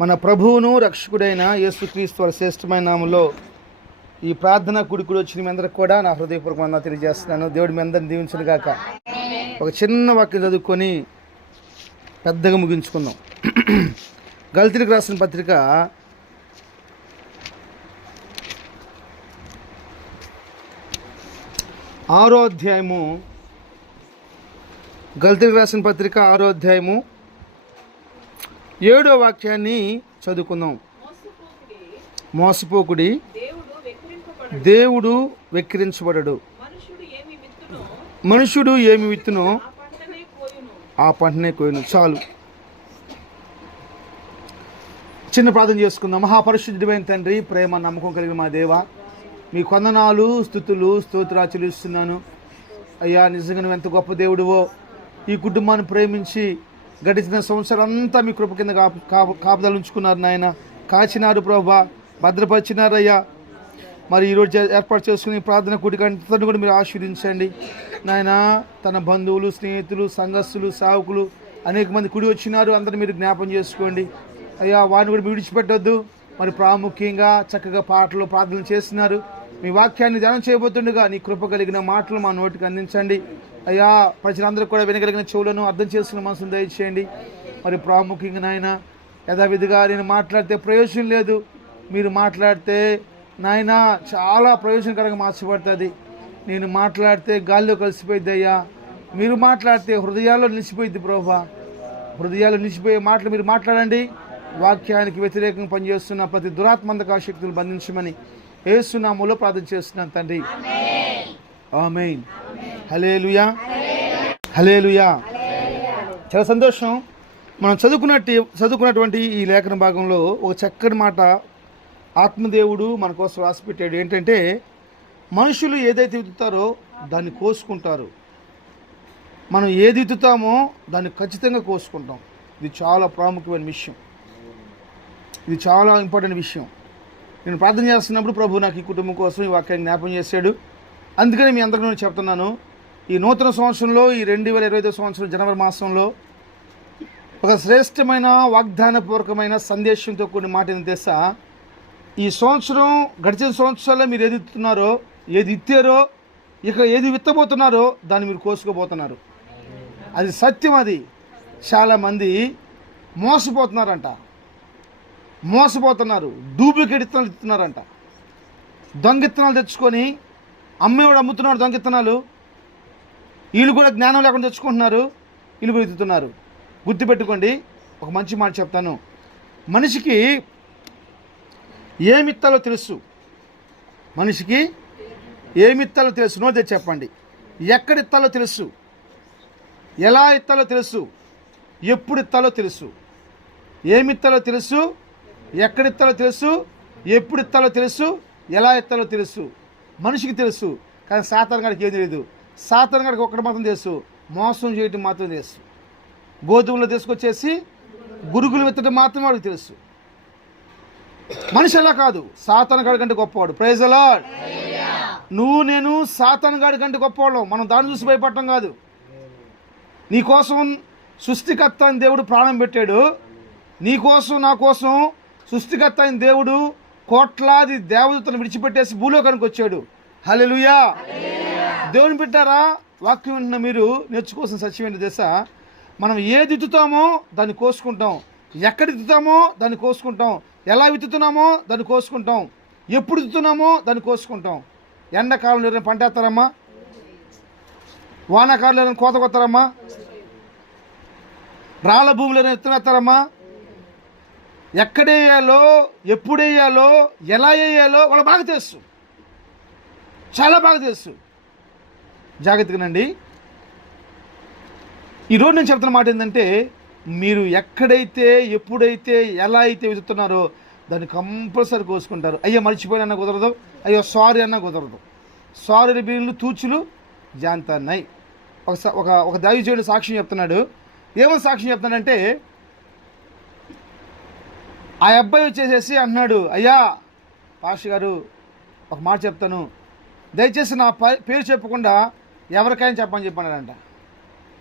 మన ప్రభువును రక్షకుడైన యేసుక్రీస్తు వారి శ్రేష్టమైన నామంలో ఈ ప్రార్థన కూడి వచ్చిన మీ అందరికి కూడా నా హృదయపూర్వక వందనాలు తెలియజేస్తున్నాను. దేవుడు మీ అందరిని దీవించును గాక. ఒక చిన్న వాక్యం చదువుకొని పెద్దగా ముగించుకుందాం. గల్తీలకు రాసిన పత్రిక 6వ అధ్యాయము, గల్తీలకు రాసిన పత్రిక 6వ అధ్యాయము 7వ వాక్యాన్ని చదువుకుందాం. మోసపోకుడి, దేవుడు వెక్కిరించబడడు. మనుషుడు ఏమి విత్తునో ఆ పంటనే కోయును. చాలు, చిన్న ప్రార్థన చేసుకుందాం. మహాపరిశుద్ధుడైన తండ్రి, ప్రేమ నమ్మకం కలిగిన మా దేవ, మీ కొందనాలు స్తుతులు స్తోత్రాలు చెల్లిస్తున్నాను. అయ్యా, నిజంగా నువ్వు ఎంత గొప్ప దేవుడివో. ఈ కుటుంబాన్ని ప్రేమించి గడిచిన సంవత్సరం అంతా మీ కృప కింద కాపుదలు ఉంచుకున్నారు నాయన. కాచినారు ప్రభా, భద్రపరిచినారయ్యా. మరి ఈరోజు ఏర్పాటు చేసుకుని ప్రార్థన కూడికంతా కూడా మీరు ఆశీర్వదించండి నాయన. తన బంధువులు, స్నేహితులు, సంఘస్థులు, సేవకులు అనేక మంది కుడి వచ్చినారు. అందరూ మీరు జ్ఞాపం చేసుకోండి అయ్యా. వారిని కూడా విడిచిపెట్టొద్దు. మరి ప్రాముఖ్యంగా చక్కగా పాటలు ప్రార్థనలు చేస్తున్నారు. మీ వాక్యాన్ని ధ్యానం చేయబోతుండగా నీ కృప కలిగిన మాటలు మా నోటికి అందించండి అయ్యా. ప్రజలందరూ కూడా వినగలిగిన చెవులను అర్థం చేసుకున్న మనసును దయచేయండి. మరి ప్రాముఖ్యంగా నాయన, యథావిధిగా నేను మాట్లాడితే ప్రయోజనం లేదు, మీరు మాట్లాడితే నాయన చాలా ప్రయోజనకరంగా మార్చబడుతుంది. నేను మాట్లాడితే గాల్లో కలిసిపోయిద్ది అయ్యా. మీరు మాట్లాడితే హృదయాల్లో నిలిచిపోయిద్ది ప్రభా. హృదయాల్లో నిలిచిపోయే మాటలు మీరు మాట్లాడండి. వాక్యానికి వ్యతిరేకంగా పనిచేస్తున్న ప్రతి దురాత్మందక శక్తులు బంధించమని యేసు నామములో ప్రార్థన చేస్తున్నాను తండ్రి. ఆమేన్. హల్లెలూయా, హల్లెలూయా. చాలా సంతోషం. మనం చదువుకున్నటువంటి ఈ లేఖన భాగంలో ఒక చక్కని మాట ఆత్మదేవుడు మన కోసం రాసిపెట్టాడు. ఏంటంటే, మనుషులు ఏదైతే విత్తుతారో దాన్ని కోసుకుంటారు. మనం ఏది విత్తుతామో దాన్ని ఖచ్చితంగా కోసుకుంటాం. ఇది చాలా ప్రాముఖ్యమైన విషయం. ఇది చాలా ఇంపార్టెంట్ విషయం. నేను ప్రార్థన చేస్తున్నప్పుడు ప్రభు నాకు ఈ కుటుంబం కోసం ఈ వాక్యాన్ని జ్ఞాపం చేశాడు. అందుకని మీ అందరికీ నేను చెప్తున్నాను, ఈ నూతన సంవత్సరంలో, ఈ 2025 సంవత్సరం జనవరి మాసంలో ఒక శ్రేష్టమైన వాగ్దానపూర్వకమైన సందేశంతో కొన్ని మాటని తెస్తా. ఈ సంవత్సరం, గడిచిన సంవత్సరాల్లో మీరు ఏది విత్తున్నారో, ఏది ఇత్తారో, ఇక ఏది విత్తబోతున్నారో దాన్ని మీరు కోసుకోబోతున్నారు. అది సత్యం. అది చాలామంది మోసపోతున్నారు. డూప్లికేట్ ఇత్తనాలు ఇస్తున్నారంట. దొంగ ఇత్తనాలు తెచ్చుకొని అమ్మేవాడు అమ్ముతున్నాడు దొంగ ఇత్తనాలు. వీళ్ళు కూడా జ్ఞానం లేకుండా తెచ్చుకుంటున్నారు, వీళ్ళు వెతుకుతున్నారు. గుర్తుపెట్టుకోండి, ఒక మంచి మాట చెప్తాను. మనిషికి ఏమిత్తాలో తెలుసు. మనిషికి ఏమిత్తాలో తెలుసు. నోటి తెచ్చి చెప్పండి. ఎక్కడ ఇత్తాలో తెలుసు, ఎలా ఇత్తాలో తెలుసు, ఎప్పుడు ఇత్తాలో తెలుసు. ఏమిత్తాలో తెలుసు, ఎక్కడ ఇత్తాలో తెలుసు, ఎప్పుడు ఇత్తాలో తెలుసు, ఎలా ఇత్తాలో తెలుసు. మనిషికి తెలుసు, కానీ సాతాను గాడికి ఏం తెలియదు. సాతాను గాడికి ఒక్కటి మాత్రం తెలుసు, మోసం చేయటం మాత్రం తెలుసు. గోధుమలో తీసుకొచ్చేసి గురుగులు విత్తడం మాత్రం వాడికి తెలుసు. మనిషి అలా కాదు, సాతాను గాడి కంటే గొప్పవాడు. Praise the Lord. నువ్వు నేను సాతాను గాడి కంటే గొప్పవాళ్ళం. మనం దాన్ని చూసి భయపడటం కాదు. నీకోసం సృష్టికర్త అని దేవుడు ప్రాణం పెట్టాడు. నీకోసం, నా కోసం సృష్టికర్త అయిన దేవుడు కోట్లాది దేవదూతలను విడిచిపెట్టేసి భూలోకానికి వచ్చాడు. హల్లెలూయా. దేవుని పెట్టారా? వాక్యం వింటున్న మీరు నేర్చుకోవాల్సిన సత్యమైన దశ, మనం ఏది విత్తుతామో దాన్ని కోసుకుంటాం, ఎక్కడ విత్తుతామో దాన్ని కోసుకుంటాం, ఎలా విత్తుతున్నామో దాన్ని కోసుకుంటాం, ఎప్పుడు విత్తుతున్నామో దాన్ని కోసుకుంటాం. ఎండాకాలంలో ఎవరైనా పంట వేస్తారమ్మా? వానాకాలంలో ఎవరైనా కోత కొత్తారమ్మా? రాళ్ళ భూమిలో విత్తనం వేస్తారమ్మా? ఎక్కడ వేయాలో, ఎప్పుడు వేయాలో, ఎలా వేయాలో వాళ్ళకి బాగా తెలుసు, చాలా బాగా తెలుసు. జాగ్రత్తగానండి. ఈరోజు నేను చెప్తున్న మాట ఏంటంటే, మీరు ఎక్కడైతే, ఎప్పుడైతే, ఎలా అయితే విత్తుతున్నారో దాన్ని కంపల్సరీ కోసుకుంటారు. అయ్యో మర్చిపోయినా కుదరదు, అయ్యో సారీ అన్నా కుదరదు. సారీ బీళ్ళు తూచులు జాంతన్నాయి. ఒక దైవజనుడు సాక్ష్యం చెప్తున్నాడు. ఏమో సాక్ష్యం చెప్తున్నాడంటే, ఆ అబ్బాయి వచ్చేసేసి అంటున్నాడు, అయ్యా పాస్టర్ గారు ఒక మాట చెప్తాను, దయచేసి నా పేరు చెప్పకుండా ఎవరికైనా చెప్పమని చెప్పాడంట.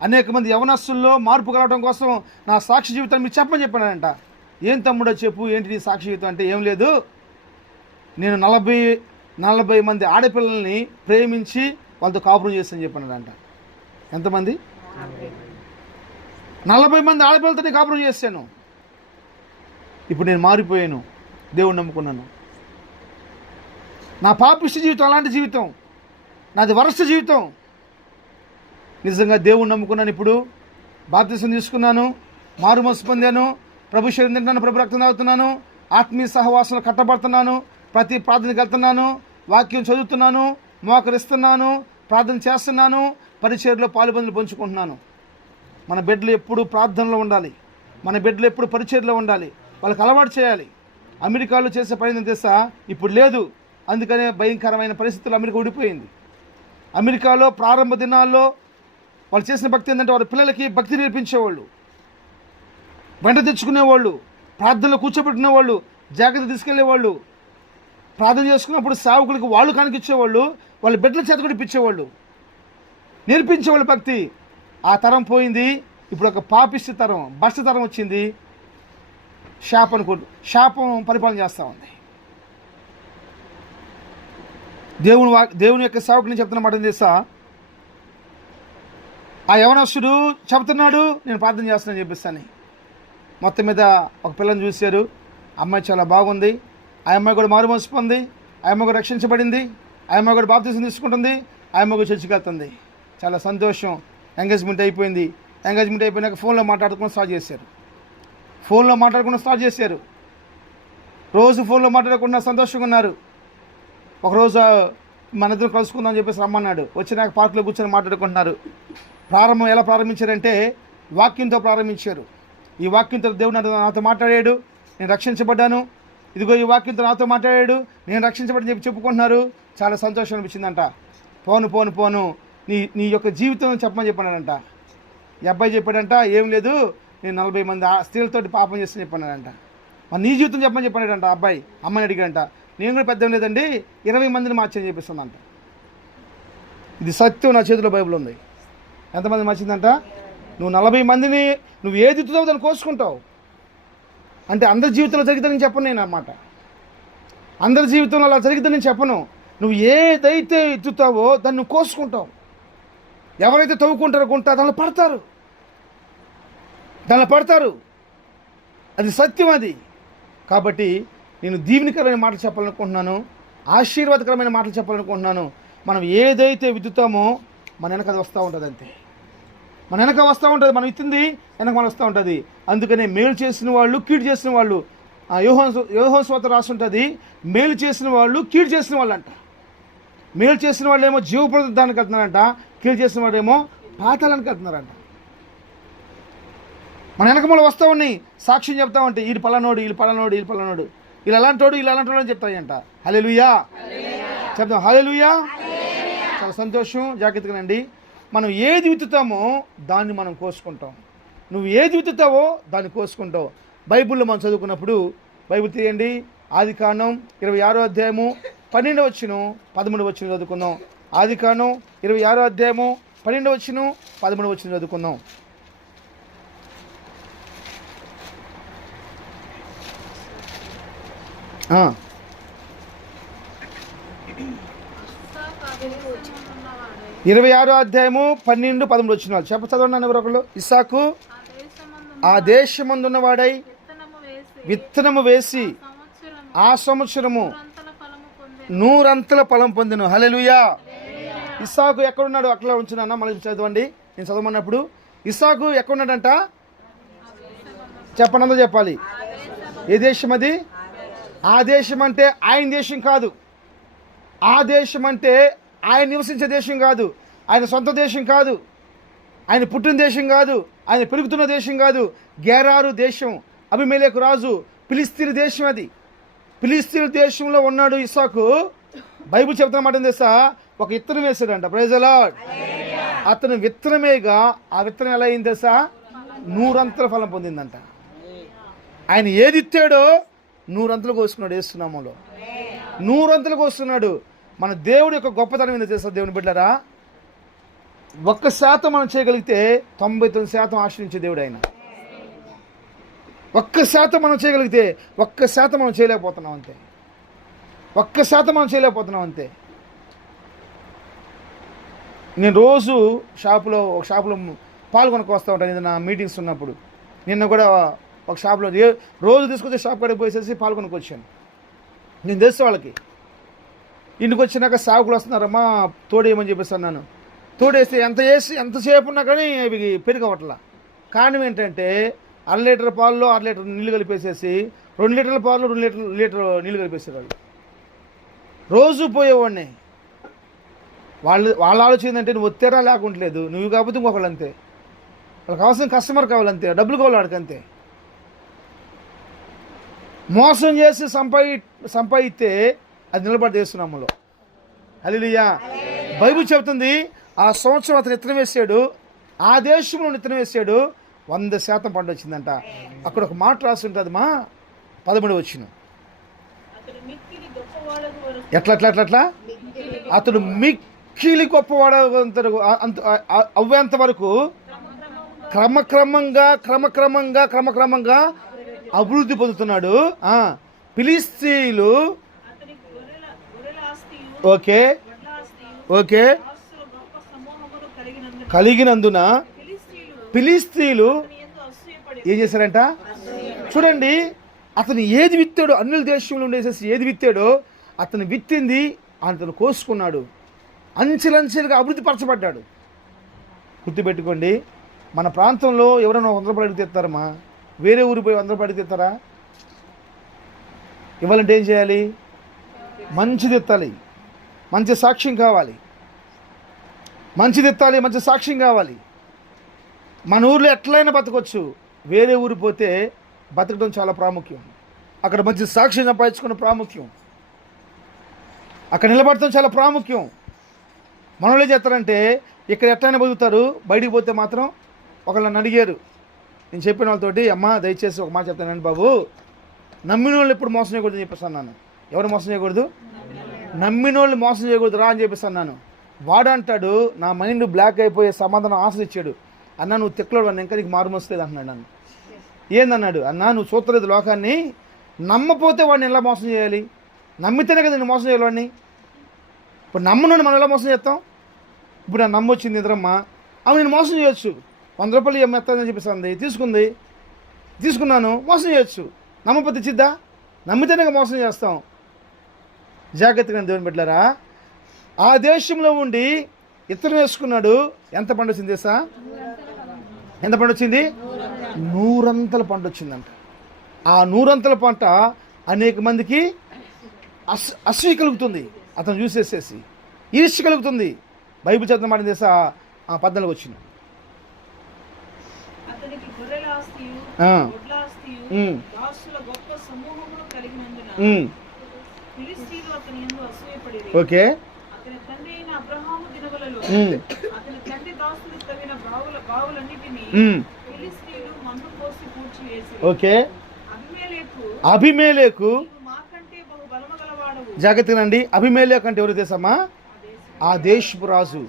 అనేక మంది యవనస్తుల్లో మార్పు కలగడం కోసం నా సాక్షి జీవితాన్ని మీరు చెప్పమని చెప్పాడంట. ఏం తమ్ముడో చెప్పు, ఏంటి నీ సాక్షి జీవితం అంటే, ఏం లేదు, నేను 40 మంది ఆడపిల్లల్ని ప్రేమించి వాళ్ళతో కాపురం చేస్తానని చెప్పానంట. ఎంతమంది? 40 మంది ఆడపిల్లలతో నేను కాపురం చేశాను. ఇప్పుడు నేను మారిపోయాను, దేవుణ్ణి నమ్ముకున్నాను. నా పాపిష్టి జీవితం అలాంటి జీవితం, నాది వరస్ట్ జీవితం. నిజంగా దేవుణ్ణి నమ్ముకున్నాను. ఇప్పుడు బాప్తిసం తీసుకున్నాను, మారు మనసు పొందాను, ప్రభు శరీరం తింటున్నాను, ప్రభు రక్తం తాగుతున్నాను, ఆత్మీయ సహవాసంలో కట్టబడుతున్నాను, ప్రతి ప్రార్థనకి వెళ్తున్నాను, వాక్యం చదువుతున్నాను, మోకరిస్తున్నాను, ప్రార్థన చేస్తున్నాను, పరిచర్యలో పాలుబందులు పంచుకుంటున్నాను. మన బిడ్డలు ఎప్పుడు ప్రార్థనలో ఉండాలి, మన బిడ్డలు ఎప్పుడు పరిచర్యలో ఉండాలి, వాళ్ళకి అలవాటు చేయాలి. అమెరికాలో చేసే పని తెలుసా? ఇప్పుడు లేదు, అందుకనే భయంకరమైన పరిస్థితులు అమెరికా ఊడిపోయింది. అమెరికాలో ప్రారంభ దినాల్లో వాళ్ళు చేసిన భక్తి ఏంటంటే, వాళ్ళ పిల్లలకి భక్తి నేర్పించేవాళ్ళు, వెంట తెచ్చుకునేవాళ్ళు, ప్రార్థనలో కూర్చోబెట్టినవాళ్ళు, జాగ్రత్త తీసుకెళ్లేవాళ్ళు, ప్రార్థన చేసుకున్నప్పుడు సేవకులకి వాళ్ళు కానికిచ్చేవాళ్ళు, వాళ్ళ బిడ్డల చేత కూడా ఇప్పించేవాళ్ళు, నేర్పించేవాళ్ళు భక్తి. ఆ తరం పోయింది. ఇప్పుడు ఒక పాపిష్టి తరం, భ్రష్ట తరం వచ్చింది. శాపం పరిపాలన చేస్తూ ఉంది. దేవుని యొక్క సేవకుని చెప్తున్న మాట తెలుసా? ఆ యవనస్తుడు చెబుతున్నాడు, నేను ప్రార్థన చేస్తున్నాను చెప్పిస్తాను. మొత్తం మీద ఒక పిల్లని చూశారు, అమ్మాయి చాలా బాగుంది, ఆ అమ్మాయి కూడా మారు మనసు పొంది, ఆ అమ్మాయి కూడా రక్షించబడింది, ఆ అమ్మాయి కూడా బాప్తిసం తీసుకుంటుంది, ఆ అమ్మాయి కూడా చర్చికి వెళ్తుంది. చాలా సంతోషం. ఎంగేజ్మెంట్ అయిపోయింది. ఎంగేజ్మెంట్ అయిపోయినాక ఫోన్లో మాట్లాడుకుని స్టార్ట్ చేశారు. రోజు ఫోన్లో మాట్లాడకుండా సంతోషంగా ఉన్నారు. ఒకరోజు మన ఇద్దరు కలుసుకుందాం అని చెప్పేసి రమ్మన్నాడు. వచ్చినాక పార్కులో కూర్చొని మాట్లాడుకుంటున్నారు. ప్రారంభం ఎలా ప్రారంభించారంటే, వాక్యంతో ప్రారంభించారు. ఈ వాక్యంతో దేవుడు నాతో మాట్లాడాడు, నేను రక్షించబడ్డాను, ఇదిగో ఈ వాక్యంతో నాతో మాట్లాడాడు, నేను రక్షించబడి చెప్పి చెప్పుకుంటున్నారు. చాలా సంతోషం అనిపించిందంట. పోను నీ యొక్క జీవితం చెప్పమని చెప్పాడంట. ఈ అబ్బాయి చెప్పాడంట, ఏం లేదు, నేను 40 మంది స్త్రీలతోటి పాపం చేస్తాను చెప్పాడంట. మరి నీ జీవితం చెప్పమని చెప్పాడంట. అబ్బాయి అమ్మాయిని అడిగాడంట. నేను కూడా పెద్ద లేదండి, 20 మందిని మార్చని చెప్పిస్తుందంట. ఇది సత్యం, నా చేతిలో బైబిల్ ఉంది. ఎంతమంది మార్చిందంట? నువ్వు 40 మందిని నువ్వు ఏది ఎత్తుతావు దాన్ని కోసుకుంటావు. అంటే అందరి జీవితంలో జరిగిద్దని చెప్పను నేను అన్నమాట. అందరి జీవితంలో అలా జరిగిద్దని నేను చెప్పను. నువ్వు ఏదైతే ఎత్తుతావో దాన్ని నువ్వు కోసుకుంటావు. ఎవరైతే తవ్వుకుంటారో గుంట దానిలో పడతారు. అది సత్యం. అది కాబట్టి నేను దీవెనకరమైన మాటలు చెప్పాలనుకుంటున్నాను, ఆశీర్వాదకరమైన మాటలు చెప్పాలనుకుంటున్నాను. మనం ఏదైతే విత్తుతామో మన వెనక అది వస్తూ ఉంటుంది. అంతే, మన వెనక వస్తూ ఉంటుంది. మనం ఇచ్చింది వెనక మన వస్తూ ఉంటుంది. అందుకనే మేలు చేసిన వాళ్ళు, కీడు చేసిన వాళ్ళు, యోహాను సువార్త రాసి ఉంటుంది, మేలు చేసిన వాళ్ళు, కీడు చేసిన వాళ్ళు అంట. మేలు చేసిన వాళ్ళు ఏమో జీవప్రదానికి వెళ్తున్నారంట, కీడు చేసిన వాళ్ళు ఏమో పాతాళానికి వెళ్తున్నారంట. మన వెనకమూల వస్తూ ఉన్నాయి, సాక్ష్యం చెప్తా ఉంటే, వీళ్ళు పలానోడు వీళ్ళు అలాంటోడు అని చెప్తాయంట. హల్లెలూయా చెప్తాం. హల్లెలూయా. చాలా సంతోషం. జాగ్రత్తగానండి. మనం ఏది విత్తుతామో దాన్ని మనం కోసుకుంటాం. నువ్వు ఏది విత్తుతావో దాన్ని కోసుకుంటావు. బైబిల్లో మనం చదువుకున్నప్పుడు బైబిల్ తీయండి, ఆదికాండం 26వ అధ్యాయము 12వ వచనం 13వ వచనం చదువుకుందాం. ఆదికాండం 26వ అధ్యాయము 12వ వచనం 13వ వచనం చదువుకుందాం. ఆ 26వ అధ్యాయము 12, 13 వచనాలు చదవండి ఎవరు ఒకళ్ళు. ఇస్సాకు ఆ దేశమందున్నవాడై విత్తనము వేసి ఆ సంవత్సరము 100 ఫలం పొందెను. హల్లెలూయా. ఇస్సాకు ఎక్కడున్నాడు? అట్లా ఉంచున్నా మళ్ళీ చదవండి. నేను చదవమన్నప్పుడు ఇస్సాకు ఎక్కడున్నాడంట చెప్పండి, అందరూ చెప్పాలి. ఏ దేశం అది? ఆ దేశం అంటే ఆయన దేశం కాదు. ఆ దేశం అంటే ఆయన నివసించే దేశం కాదు, ఆయన సొంత దేశం కాదు, ఆయన పుట్టిన దేశం కాదు, ఆయన పెరుగుతున్న దేశం కాదు. గెరారు దేశం, అబీమెలెకు రాజు, ఫిలిస్తీన్ దేశం. అది ఫిలిస్తీన్ దేశంలో ఉన్నాడు ఇస్సాకు. బైబిల్ చెప్తున్న మాట తెలుసా? ఒక విత్తనం వేసాడంట. Praise the lord. అతను విత్తనమేగా ఆ విత్తనం ఎలా అయింది తెలుసా? 100 ఫలం పొందిందంట. ఆయన ఏది ఇచ్చాడో 100 కోసుకున్నాడు. వేస్తున్నాములో 100 కోస్తున్నాడు. మన దేవుడి యొక్క గొప్పతనం ఏందో తెలుసా? దేవుని బిడ్డలారా, 1% మనం చేయగలిగితే 99% ఆశ్రయించే దేవుడు ఆయన. 1% మనం చేయగలిగితే 1% మనం చేయలేకపోతున్నాం అంతే. 1% మనం చేయలేకపోతున్నాం అంతే. నేను రోజు ఒక షాపులో పాలు కొనుక్కు వస్తూ ఉంటాను ఇది నా మీటింగ్స్ ఉన్నప్పుడు. నిన్న కూడా ఒక షాప్లో రోజు తీసుకొచ్చే షాప్ కాడికి పోసేసి పాలు కొనుక్కొచ్చాను. నేను తెలుసు వాళ్ళకి. ఇంటికి వచ్చినాక సాగులు వస్తున్నారమ్మా తోడేయమని చెప్పేసి అన్నాను. తోడేస్తే ఎంతసేపు ఉన్నా కానీ అవి పెరిగవట్లా. కారణం ఏంటంటే 1/2 లీటర్ పాలలో 1/2 లీటర్ నీళ్ళు కలిపేసేసి 2 లీటర్ల పాలలో 2 లీటర్ నీళ్ళు కలిపేసారు వాళ్ళు. రోజు పోయేవాడిని. వాళ్ళ ఆలోచన ఏంటంటే నువ్వు ఒత్తేరా లేకుంటలేదు, నువ్వు కాకపోతే ఇంకొకళ్ళు అంతే. వాళ్ళకి అవసరం కస్టమర్ కావాలంతే, డబ్బులు కావాలి వాడికి అంతే. మోసం చేసి సంపాదిస్తే అది నిలబడి చేస్తున్నాములో. హల్లెలూయా. బైబిల్ చెబుతుంది ఆ సంవత్సరం అతను విత్తనం వేసాడు, ఆ దేశంలో విత్తనం వేసాడు, 100% పంట వచ్చిందంట. అక్కడ ఒక మాట రాసి ఉంటుంది మా 13 వచ్చిన ఎట్లా అతడు మిక్కిలి గొప్పవాడు అవ్వేంత వరకు క్రమక్రమంగా అభివృద్ధి పొందుతున్నాడు. ఫిలిష్తీయులు ఓకే కలిగినందున ఫిలిష్తీయులు ఏం చేశారంట చూడండి. అతను ఏది విత్తాడో, అన్యుల దేశంలో ఉండేసేసి ఏది విత్తాడో అతను విత్తింది అతను కోసుకున్నాడు. అంచెలంచెలుగా అభివృద్ధి పరచబడ్డాడు. గుర్తుపెట్టుకోండి, మన ప్రాంతంలో ఎవరైనా 100 రూపాయలు అడిగి తెస్తారమ్మా, వేరే ఊరికి పోయి 100 రూపాయలు అడిగి తెస్తారా? ఇవ్వాలంటే ఏం చేయాలి? మంచిది ఎత్తాలి, మంచి సాక్ష్యం కావాలి. మంచిది ఎత్తాలి, మంచి సాక్ష్యం కావాలి. మన ఊర్లో ఎట్లయినా బతకొచ్చు, వేరే ఊరికి పోతే బతకడం చాలా ప్రాముఖ్యం. అక్కడ మంచి సాక్ష్యం సంపాదించుకున్న ప్రాముఖ్యం, అక్కడ నిలబడటం చాలా ప్రాముఖ్యం. మనోళ్ళు ఏం చేస్తారంటే ఇక్కడ ఎట్లయినా బతుకుతారు, బయటికి పోతే మాత్రం ఒకళ్ళని అడిగారు. నేను చెప్పిన వాళ్ళతోటి అమ్మ దయచేసి ఒక మాట చెప్తానండి బాబు, నమ్మిన వాళ్ళు ఎప్పుడు మోసం చేయకూడదు అని చెప్పేసి అన్నాను. ఎవరు మోసం చేయకూడదు? నమ్మిన వాళ్ళు మోసం చేయకూడదు రా అని చెప్పేసి అన్నాను. వాడు అంటాడు నా మైండ్ బ్లాక్ అయిపోయే సమాధానం ఆశలు ఇచ్చాడు. అన్న నువ్వు తిక్కలోడు అన్న, ఇంకా నీకు మారుమొస్తలేదు అంటున్నాడు. నన్ను ఏందన్నాడు? అన్నా నువ్వు చూస్తలేదు లోకాన్ని, నమ్మపోతే వాడిని ఎలా మోసం చేయాలి? నమ్మితేనే కదా నేను మోసం చేయాలి వాడిని. ఇప్పుడు నమ్మను మనం ఎలా మోసం చేస్తాం? ఇప్పుడు నా నమ్మొచ్చింది ఎదురమ్మ, అవి నేను మోసం చేయొచ్చు. 100 రూపాయలు ఏం ఎత్తానని చెప్పేసి తీసుకున్నాను, మోసం చేయొచ్చు. నమ్మపోతే ఇచ్చిద్దా? నమ్మితేనే మోసం చేస్తాం. జాగ్రత్తగా దేవుని బిడ్డలారా, ఆ దేశంలో ఉండి ఇత్తనం వేసుకున్నాడు. ఎంత పంట వచ్చింది తెలుసా? ఎంత పంట వచ్చింది? 100 పంట వచ్చిందంట. ఆ 100 పంట అనేక మందికి అసూయ కలుగుతుంది, అతను చూసేసేసి ఈర్ష్య కలుగుతుంది. బైబిల్ చదివిన మాట తెలుసా? 14 వచ్చింది. Okay okay అభిమేలెకు జాగ్రత్తగానండి. అభిమేలెకు అంటే ఎవరు తెలుసమ్మా? ఆ దేశపు రాజు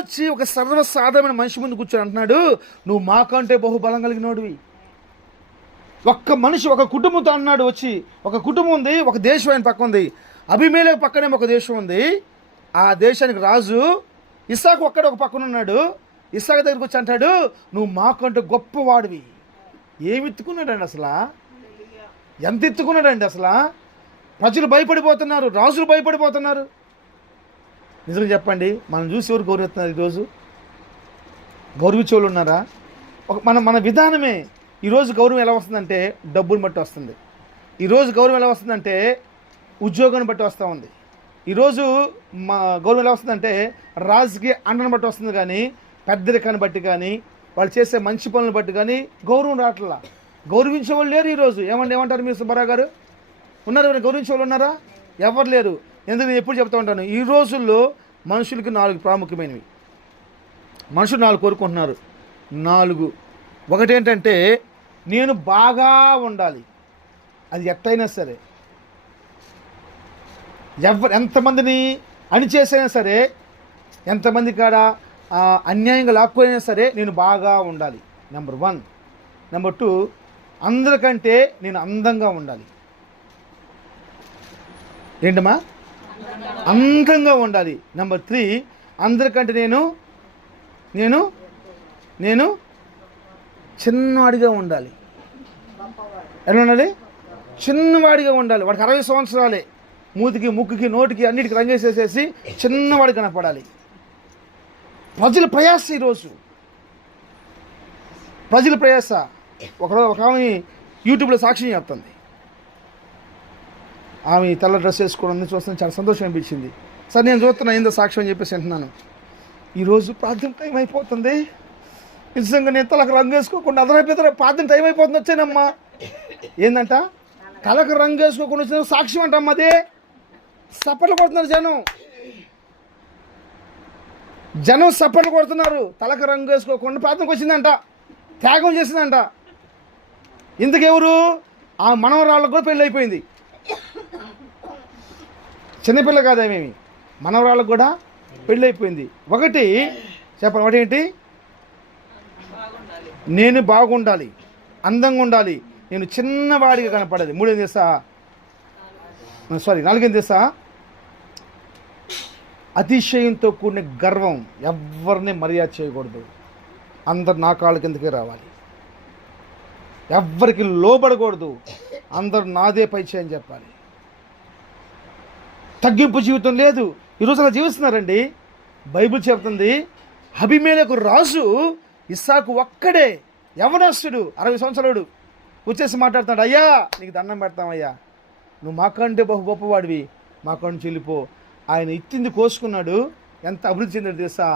వచ్చి ఒక సర్వసాధారణ మనిషి ముందు కూర్చొని అంటున్నాడు, నువ్వు మాకంటే బహుబలం కలిగినోడివి. ఒక్క మనిషి ఒక కుటుంబంతో అన్నాడు వచ్చి. ఒక కుటుంబం ఉంది, ఒక దేశం ఆయన పక్క ఉంది. అభిమేలెకు పక్కనే ఒక దేశం ఉంది. ఆ దేశానికి రాజు ఇస్సాకు ఒక్కడ ఒక పక్కన ఉన్నాడు. ఇస్సాకు దగ్గరికి వచ్చి అంటాడు, నువ్వు మాకంటే గొప్పవాడివి. ఏమి ఎత్తుకున్నాడండి అసలు? ఎంత ఎత్తుకున్నాడండి అసలు? ప్రజలు భయపడిపోతున్నారు, రాజులు భయపడిపోతున్నారు. నిజంగా చెప్పండి, మనం చూసి ఎవరు గౌరవిస్తున్నారు? ఈరోజు గౌరవించేవాళ్ళు ఉన్నారా? మన విధానమే. ఈరోజు గౌరవం ఎలా వస్తుందంటే డబ్బులు బట్టి వస్తుంది. ఈరోజు గౌరవం ఎలా వస్తుందంటే ఉద్యోగాన్ని బట్టి వస్తూ ఉంది. ఈరోజు మా గౌరవం ఎలా వస్తుందంటే రాజకీయ అండను బట్టి వస్తుంది, కానీ పెద్దరికాన్ని బట్టి కానీ వాళ్ళు చేసే మంచి పనులను బట్టి కానీ గౌరవం రావట్లా. గౌరవించే వాళ్ళు లేరు ఈరోజు. ఏమంటారు మీరు సుబ్బారావు గారు? ఉన్నారు? గౌరవించే వాళ్ళు ఉన్నారా? ఎవరు లేరు. ఎందుకు నేను ఎప్పుడు చెప్తా ఉంటాను, ఈ రోజుల్లో మనుషులకి 4 ప్రాముఖ్యమైనవి. మనుషులు 4 కోరుకుంటున్నారు. 4 ఒకటేంటంటే నేను బాగా ఉండాలి. అది ఎట్టయినా సరే, ఎంతమందిని అణిచేసైనా సరే, ఎంతమంది కాడ అన్యాయంగా లాక్కోయినా సరే నేను బాగా ఉండాలి. నెంబర్ 1. నెంబర్ 2, అందరికంటే నేను అందంగా ఉండాలి. ఏంటమ్మా? అందంగా ఉండాలి. నెంబర్ 3, అందరికంటే నేను నేను నేను చిన్నవాడిగా ఉండాలి. ఎలా ఉండాలి? చిన్నవాడిగా ఉండాలి. వాడికి 60 సంవత్సరాలే, మూతికి ముక్కుకి నోటికి అన్నిటికి రంగేసేసేసి చిన్నవాడి కనపడాలి. ప్రజల ప్రయాస ఈరోజు, ప్రజల ప్రయాస. ఒక ఆమె యూట్యూబ్లో సాక్ష్యం చెప్తుంది. ఆమె తెల్ల డ్రెస్ వేసుకోవడం చూస్తే చాలా సంతోషం అనిపించింది. సరే నేను చూస్తున్నా ఏందో సాక్ష్యం అని చెప్పేసి అంటున్నాను. ఈరోజు ప్రార్థన టైం అయిపోతుంది, నిజంగా నేను తలకు రంగు వేసుకోకుండా అదనైపోతే ప్రార్థన టైం అయిపోతుంది. వచ్చానమ్మా, ఏందంట తలకు రంగు వేసుకోకుండా వచ్చిన సాక్ష్యం అంటమ్మా. అదే సపర్లు కొడుతున్నారు జనం సపర్లు కొడుతున్నారు. తలకు రంగు వేసుకోకుండా ప్రార్థనకు వచ్చిందంట, త్యాగం చేసిందంట. ఇందుకెవరు? ఆ మనవరాళ్ళకు కూడా పెళ్ళి అయిపోయింది. చిన్నపిల్ల కాదేమేమి, మనవరాళ్ళకు కూడా పెళ్ళి అయిపోయింది. ఒకటి చెప్పండి, ఒకటి ఏంటి? నేను బాగుండాలి, అందంగా ఉండాలి, నేను చిన్నవాడిగా కనపడాలి. 3 ఏం చేస్తా? 4 ఏం చేస్తా? అతిశయంతో కూడిన గర్వం, ఎవరిని మర్యాద చేయకూడదు. అందరు నా కాళ్ళ కిందకే రావాలి, ఎవ్వరికి లోబడకూడదు, అందరు నాదే పై చేయని చెప్పాలి. తగ్గింపు జీవితం లేదు. ఈరోజు అలా జీవిస్తున్నారండి. బైబిల్ చెప్తుంది, అబీమెలెకు రాజు ఇస్సాకు ఒక్కడే యవనస్తుడు, 60 సంవత్సరాలు వచ్చేసి మాట్లాడుతున్నాడు, అయ్యా నీకు దండం పెడతామయ్యా, నువ్వు మాకంటే బహు గొప్పవాడివి, మాకంటే చెల్లిపో. ఆయన ఇత్తింది కోసుకున్నాడు. ఎంత అభివృద్ధి చెందాడు తెలుసా?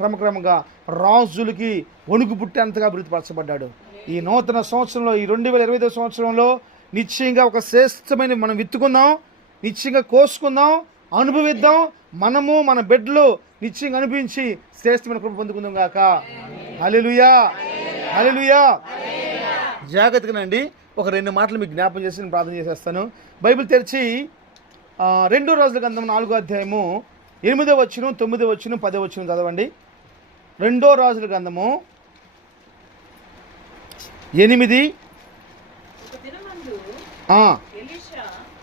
క్రమక్రమంగా రాజులకి వణుకు పుట్టేంతగా అభివృద్ధి పరచబడ్డాడు. ఈ నూతన సంవత్సరంలో, ఈ 2025 సంవత్సరంలో నిశ్చయంగా ఒక శ్రేష్టమైన మనం విత్తుకుందాం, నిశ్చయంగా కోసుకుందాం, అనుభవిద్దాం. మనము మన బిడ్డలు నిశ్చయంగా అనిపించి శ్రేష్టమైన కృప పొందుకుందాం గాక. హల్లెలూయా, హల్లెలూయా. జాగ్రత్తగానండి. ఒక 2 మాటలు మీకు జ్ఞాపం చేసి నేను ప్రార్థన చేసేస్తాను. బైబిల్ తెరిచి 2 రాజుల గ్రంథం 4వ అధ్యాయము 8వ వచనం, 9వ వచనం, 10వ వచనం చదవండి. 2 రాజుల గ్రంథము 8.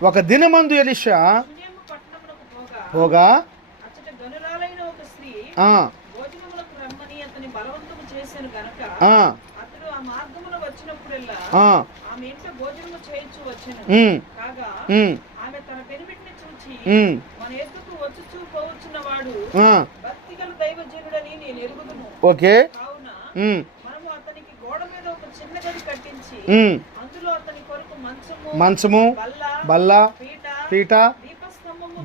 ఒక దినమందు ఎలీషా పోగా ఓకే, మంచము, బల్ల, పీట,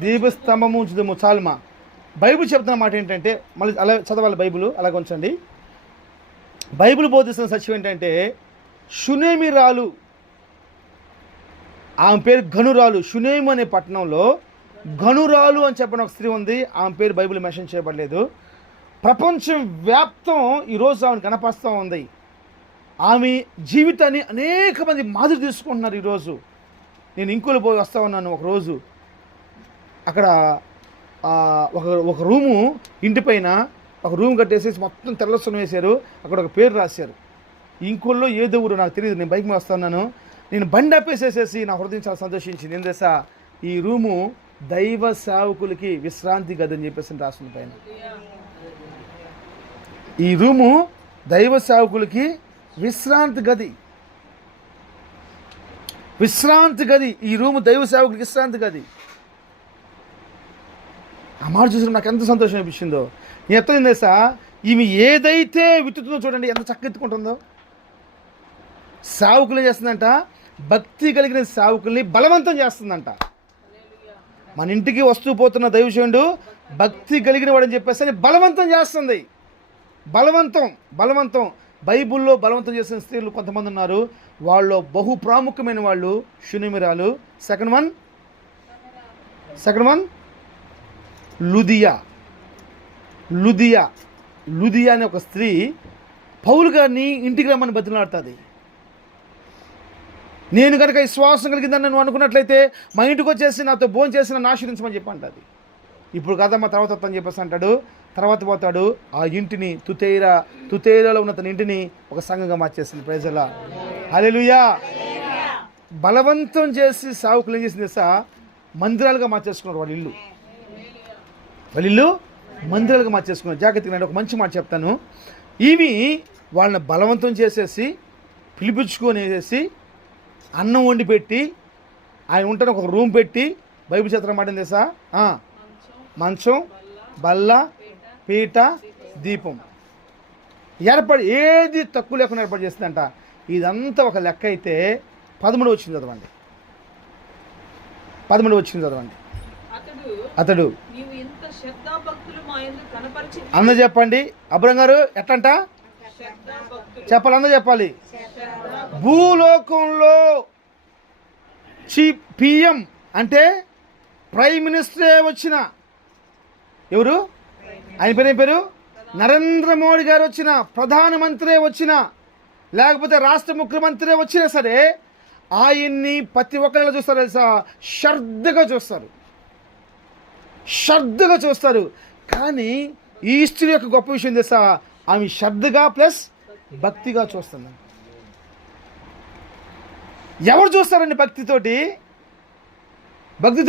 దీపస్తంభము ఉంచుదాము. చాలుమా. బైబిల్ చెప్తున్న మాట ఏంటంటే, మళ్ళీ అలా చదవాలి బైబిల్, అలాగ ఉంచండి. బైబిల్ బోధిస్తున్న సత్యం ఏంటంటే, షునేమిరాలు, ఆమె పేరు గనురాలు. షునేము అనే పట్టణంలో గనురాలు అని చెప్పిన ఒక స్త్రీ ఉంది. ఆమె పేరు బైబిల్ మెన్షన్ చేయబడలేదు. ప్రపంచం వ్యాప్తం ఈరోజు ఆమెను కనపరుస్తూ ఉంది. ఆమె జీవితాన్ని అనేక మంది మాదిరి తీసుకుంటున్నారు. ఈరోజు నేను ఇంకోలు పోయి వస్తూ ఉన్నాను. ఒకరోజు అక్కడ ఒక రూము, ఇంటి పైన ఒక రూమ్ కట్టేసేసి మొత్తం తెల్లసును వేశారు. అక్కడ ఒక పేరు రాశారు. ఇంకోల్లో ఏదో ఊరు నాకు తెలియదు. నేను బైక్ మీద వస్తున్నాను. నేను బండి అప్పేసేసేసి నా హృదయం చాలా సంతోషించింది. ఏం తెలుసా? ఈ రూము దైవ సేవకులకి విశ్రాంతి గది అని చెప్పేసి రాసిన పైన. ఈ రూము దైవ సేవకులకి విశ్రాంతి గది, విశ్రాంతి గది. ఈ రూము దైవ సేవకులకి విశ్రాంతి గది. ఆ మాట చూసిన నాకు ఎంత సంతోషం అనిపించిందో. నేను ఎత్తలేదు తెలుసా? ఈమె ఏదైతే విత్తుతుందో చూడండి, ఎంత చక్కెత్తుకుంటుందో. సేవకులు ఏం చేస్తుందంట? భక్తి కలిగిన సేవకుల్ని బలవంతం చేస్తుందంట. మన ఇంటికి వస్తూ పోతున్న దైవజనుడు భక్తి కలిగిన వాడని చెప్పేసి బలవంతం చేస్తుంది. బలవంతం. బైబుల్లో బలవంతం చేసిన స్త్రీలు కొంతమంది ఉన్నారు. వాళ్ళు బహు ప్రాముఖ్యమైన వాళ్ళు షునేమిరాలు. సెకండ్ వన్ లుదియా అనే ఒక స్త్రీ పౌలు గారిని ఇంటికి రమ్మని బతిలాడుతుంది. నేను కనుక విశ్వాసం కలిగిందని నువ్వు అనుకున్నట్లయితే మా ఇంటికి వచ్చేసి నాతో భోజనం చేసి నన్ను ఆశీర్వించమని చెప్పి అంటుంది. ఇప్పుడు కదమ్మా తర్వాత అని చెప్పేసి అంటాడు. తర్వాత పోతాడు. ఆ ఇంటిని తుతేరాలో ఉన్న తన ఇంటిని ఒక సంఘంగా మార్చేసింది. ప్రైజ్ అలా. హల్లెలూయా. బలవంతం చేసి సావుకులు ఏం చేసింది తెలుసా? మందిరాలుగా మార్చేసుకున్నారు వాళ్ళ ఇల్లు మందిరాలుగా మార్చేసుకున్నారు. జాగ్రత్తగా నేను ఒక మంచి మాట చెప్తాను. ఇవి వాళ్ళని బలవంతం చేసేసి పిలిపించుకొనేసేసి అన్నం వండి పెట్టి ఆయన ఉంటాను ఒక రూమ్ పెట్టి బైబిల్ చదవడం మాట తెలుసా? మంచం, బల్ల, పీట, దీపం ఏది తక్కువ లేకుండా ఏర్పాటు చేస్తుందంట. ఇదంతా ఒక లెక్క అయితే 13 వచ్చింది చదవండి. 13 వచ్చింది చదవండి. అతడు అన్న చెప్పండి. అబ్రహం గారు ఎట్లంట చెప్పాలి, అన్న చెప్పాలి. భూలోకంలో పిఎం అంటే ప్రైమ్ మినిస్టరే వచ్చిన, ఎవరు ఆయన పేరు నరేంద్ర మోడీ గారు వచ్చిన, ప్రధానమంత్రి వచ్చిన, లేకపోతే రాష్ట్ర ముఖ్యమంత్రి వచ్చినా సరే ఆయన్ని ప్రతి ఒక్కరిలో చూస్తారు తెలుసా? శ్రద్ధగా చూస్తారు. కానీ ఈ స్త్రీ యొక్క గొప్ప విషయం తెలుసా? ఆమె శ్రద్ధగా ప్లస్ భక్తిగా చూస్తుంది. ఎవరు చూస్తారండి భక్తితో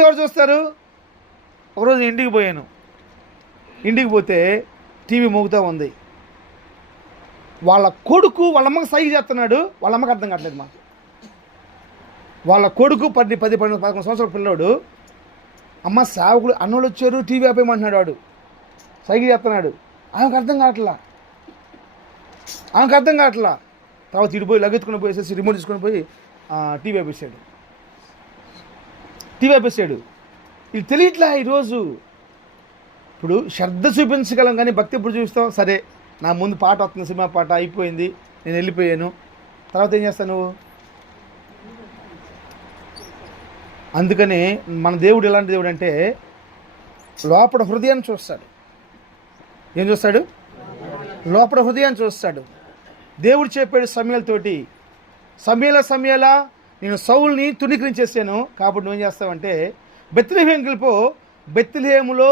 ఎవరు చూస్తారు? ఒకరోజు ఇంటికి పోయాను. ఇంటికి పోతే టీవీ మోగుతూ ఉంది. వాళ్ళ కొడుకు వాళ్ళ అమ్మకి సైగ చేస్తున్నాడు. వాళ్ళ అమ్మకి అర్థం కావట్లేదు. మాకు వాళ్ళ కొడుకు 10-11 సంవత్సరాల పిల్లోడు, అమ్మ సేవకులు అన్నోళ్ళు వచ్చారు టీవీ ఆపేయమంటున్నాడు. వాడు సైగ చేస్తున్నాడు. ఆమెకు అర్థం కావట్లా. తర్వాత ఇడిపోయి లగెత్తుకుని పోయేసేసి రిమోట్ తీసుకుని పోయి టీవీ ఆపేసాడు. ఇది తెలియట్లా ఈరోజు. ఇప్పుడు శ్రద్ధ చూపించగలం కానీ భక్తి ఎప్పుడు చూపిస్తాం? సరే, నా ముందు పాట వస్తుంది, సినిమా పాట అయిపోయింది, నేను వెళ్ళిపోయాను, తర్వాత ఏం చేస్తాను నువ్వు? అందుకని మన దేవుడు ఎలాంటి దేవుడు అంటే లోపల హృదయాన్ని చూస్తాడు. ఏం చూస్తాడు? లోపల హృదయాన్ని చూస్తాడు. దేవుడు చెప్పాడు సమూయేలుతోటి, సమూయేలా నేను సౌలుని తుణీకరించేసాను, కాబట్టి నువ్వేం చేస్తావంటే బెత్లెహేము వెళ్ళిపో, బెత్లెహేములో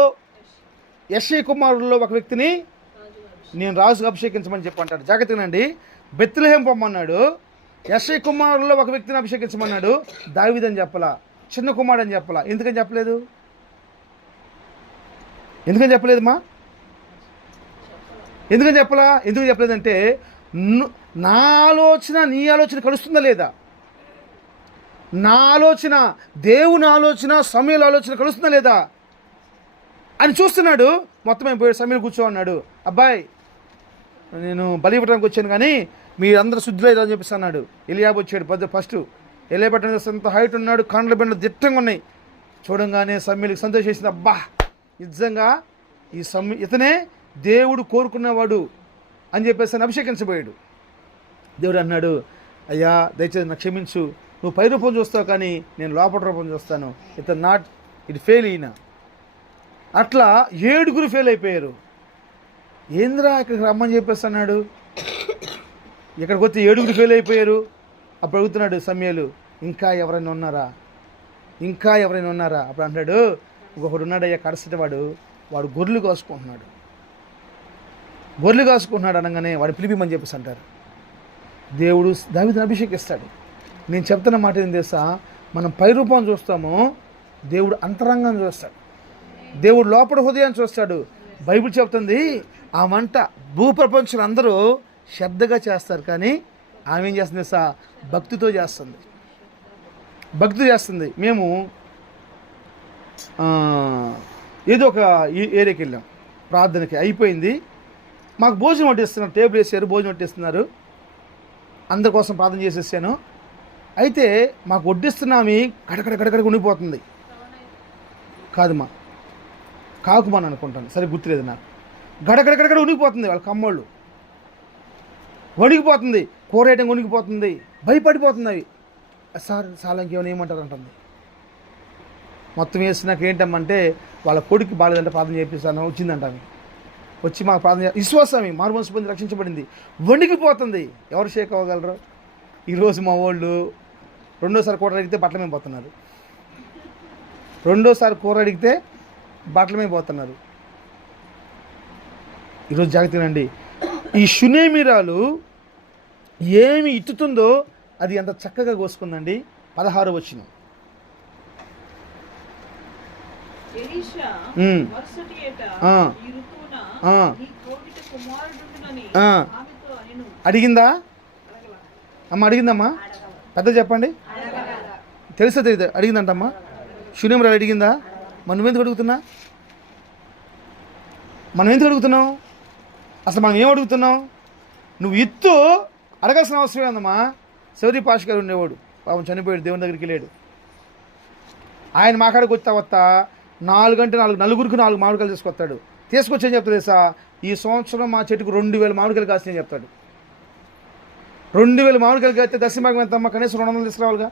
యెష్షయి కుమారుల్లో ఒక వ్యక్తిని నేను రాజుగా అభిషేకించమని చెప్పి అంటాడు. జాగ్రత్తగానండి. బెత్లెహేము పొమ్మన్నాడు, యెష్షయి కుమారుల్లో ఒక వ్యక్తిని అభిషేకించమన్నాడు. దావీదని చెప్పలా, చిన్న కుమారుడు అని చెప్పలా. ఎందుకని చెప్పలేదమ్మా? ఎందుకని చెప్పలా? ఎందుకు చెప్పలేదంటే నా ఆలోచన నీ ఆలోచన కలుస్తుందా లేదా? నా ఆలోచన దేవుని ఆలోచన సమూయేలు ఆలోచన కలుస్తుందా లేదా అని చూస్తున్నాడు. మొత్తం అయిపోయాడు. సమూయేలు కూర్చో అన్నాడు. అబ్బాయి నేను బలి ఇవ్వడానికి వచ్చాను కానీ మీరందరూ శుద్ధిలో అని చెప్పేసి అన్నాడు. ఎలియాబు వచ్చాడు. ఫస్ట్ ఎలియాబు ఎంత హైట్ ఉన్నాడు, కండ్ల బిండ్లు దిట్టంగా ఉన్నాయి. చూడంగానే సమూయేలుకి సంతోషించింది. అబ్బా, నిజంగా ఇతనే దేవుడు కోరుకున్నవాడు అని చెప్పేసి అభిషేకించబోయాడు. దేవుడు అన్నాడు, అయ్యా దయచేసి నాకు క్షమించు, నువ్వు పై రూపం చూస్తావు కానీ నేను లోపల రూపం చూస్తాను. ఇది ఫెయిల్ అయినా. అట్లా 7 ఫెయిల్ అయిపోయారు. ఏంద్రా ఇక్కడికి రమ్మని చెప్పేసి అన్నాడు. ఇక్కడికి వచ్చి 7 ఫెయిల్ అయిపోయారు. అప్పుడు అడుగుతున్నాడు సమూయేలు, ఇంకా ఎవరైనా ఉన్నారా? అప్పుడు అంటాడు, ఒకడు ఉన్నాడయ్యా కడసటి వాడు గొర్రెలు కాసుకుంటున్నాడు అనగానే వాడు పిలిపిమని చెప్పేసి అంటారు. దేవుడు దావీదుని అభిషేకిస్తాడు. నేను చెప్తున్న మాట ఏం తెలుసా? మనం పై రూపం చూస్తాము, దేవుడు అంతరంగం చూస్తాడు. దేవుడు లోపల హృదయాన్ని చూస్తాడు. బైబిల్ చెప్తుంది ఆ వంట భూప్రపంచం అందరూ శ్రద్ధగా చేస్తారు కానీ ఆమె ఏం చేస్తుంది తెలుసా? భక్తితో చేస్తుంది. మేము ఏదో ఒక ఏరియాకి వెళ్ళాం, ప్రార్థనకి అయిపోయింది. మాకు భోజనం వడ్డిస్తున్నారు, టేబుల్ వేసారు, భోజనం వడ్డిస్తున్నారు. అందరి కోసం ప్రార్థన చేసేసాను. అయితే మాకు వడ్డిస్తున్నామి కడకడ ఉనిపోతుంది. కాదుమా, కాకుమాని అనుకుంటాను, సరే గుర్తులేదు నాకు. గడగడ ఉనికిపోతుంది. వాళ్ళ కమ్మోళ్ళు వణికిపోతుంది, కూర ఐటం వణికిపోతుంది, భయపడిపోతుంది. అవి సార్ చాలా ఇంకేమైనా ఏమంటారు అంటుంది. మొత్తం వేసి నాకు ఏంటమ్మంటే వాళ్ళ కొడుకు బాగాలేదంటే ప్రార్థన చేపిస్తాను, వచ్చిందంట. ఆమె వచ్చి మాకు ప్రార్థన విశ్వాసం, మారుమనసు పొంది రక్షించబడింది. వణికిపోతుంది. ఎవరు షేక్ అవ్వగలరు? ఈరోజు మా వాళ్ళు రెండోసారి కూర అడిగితే బట్టల మీద పోతున్నారు. ఈరోజు జాగ్రత్తనండి. ఈ షునేమిరాలు ఏమి ఇట్టుతుందో అది ఎంత చక్కగా కోసుకుందండి. 16వ వచనం. అడిగిందా అమ్మ? అడిగిందమ్మా? పెద్ద చెప్పండి. తెలుసా తెలియదు? అడిగిందంటమ్మా. శూన్యమరాలు అడిగిందా? నువ్వెందుకు అడుగుతున్నా? మనం ఎందుకు అడుగుతున్నావు? అసలు మనం ఏం అడుగుతున్నావు? నువ్వు ఇత్తు అడగాల్సిన అవసరం ఏందమ్మా? శౌరి పాష గారు ఉండేవాడు, పాపం చనిపోయాడు, దేవుని దగ్గరికి వెళ్ళాడు. ఆయన మా కాడికి వస్తా 4 గంటలు 4 నలుగురికి 4 మామిడికాయలు తీసుకొస్తాడు. తీసుకొచ్చి ఏం చెప్తాడు తెలుసా? ఈ సంవత్సరం మా చెట్టుకు 2000 మామిడికాయలు కాసినాయని చెప్తాడు. 2000 మామిడికాయలు కాస్తే దశభాగం ఎంతమ్మా? కనీసం 200 తీసుకురావాలిగా.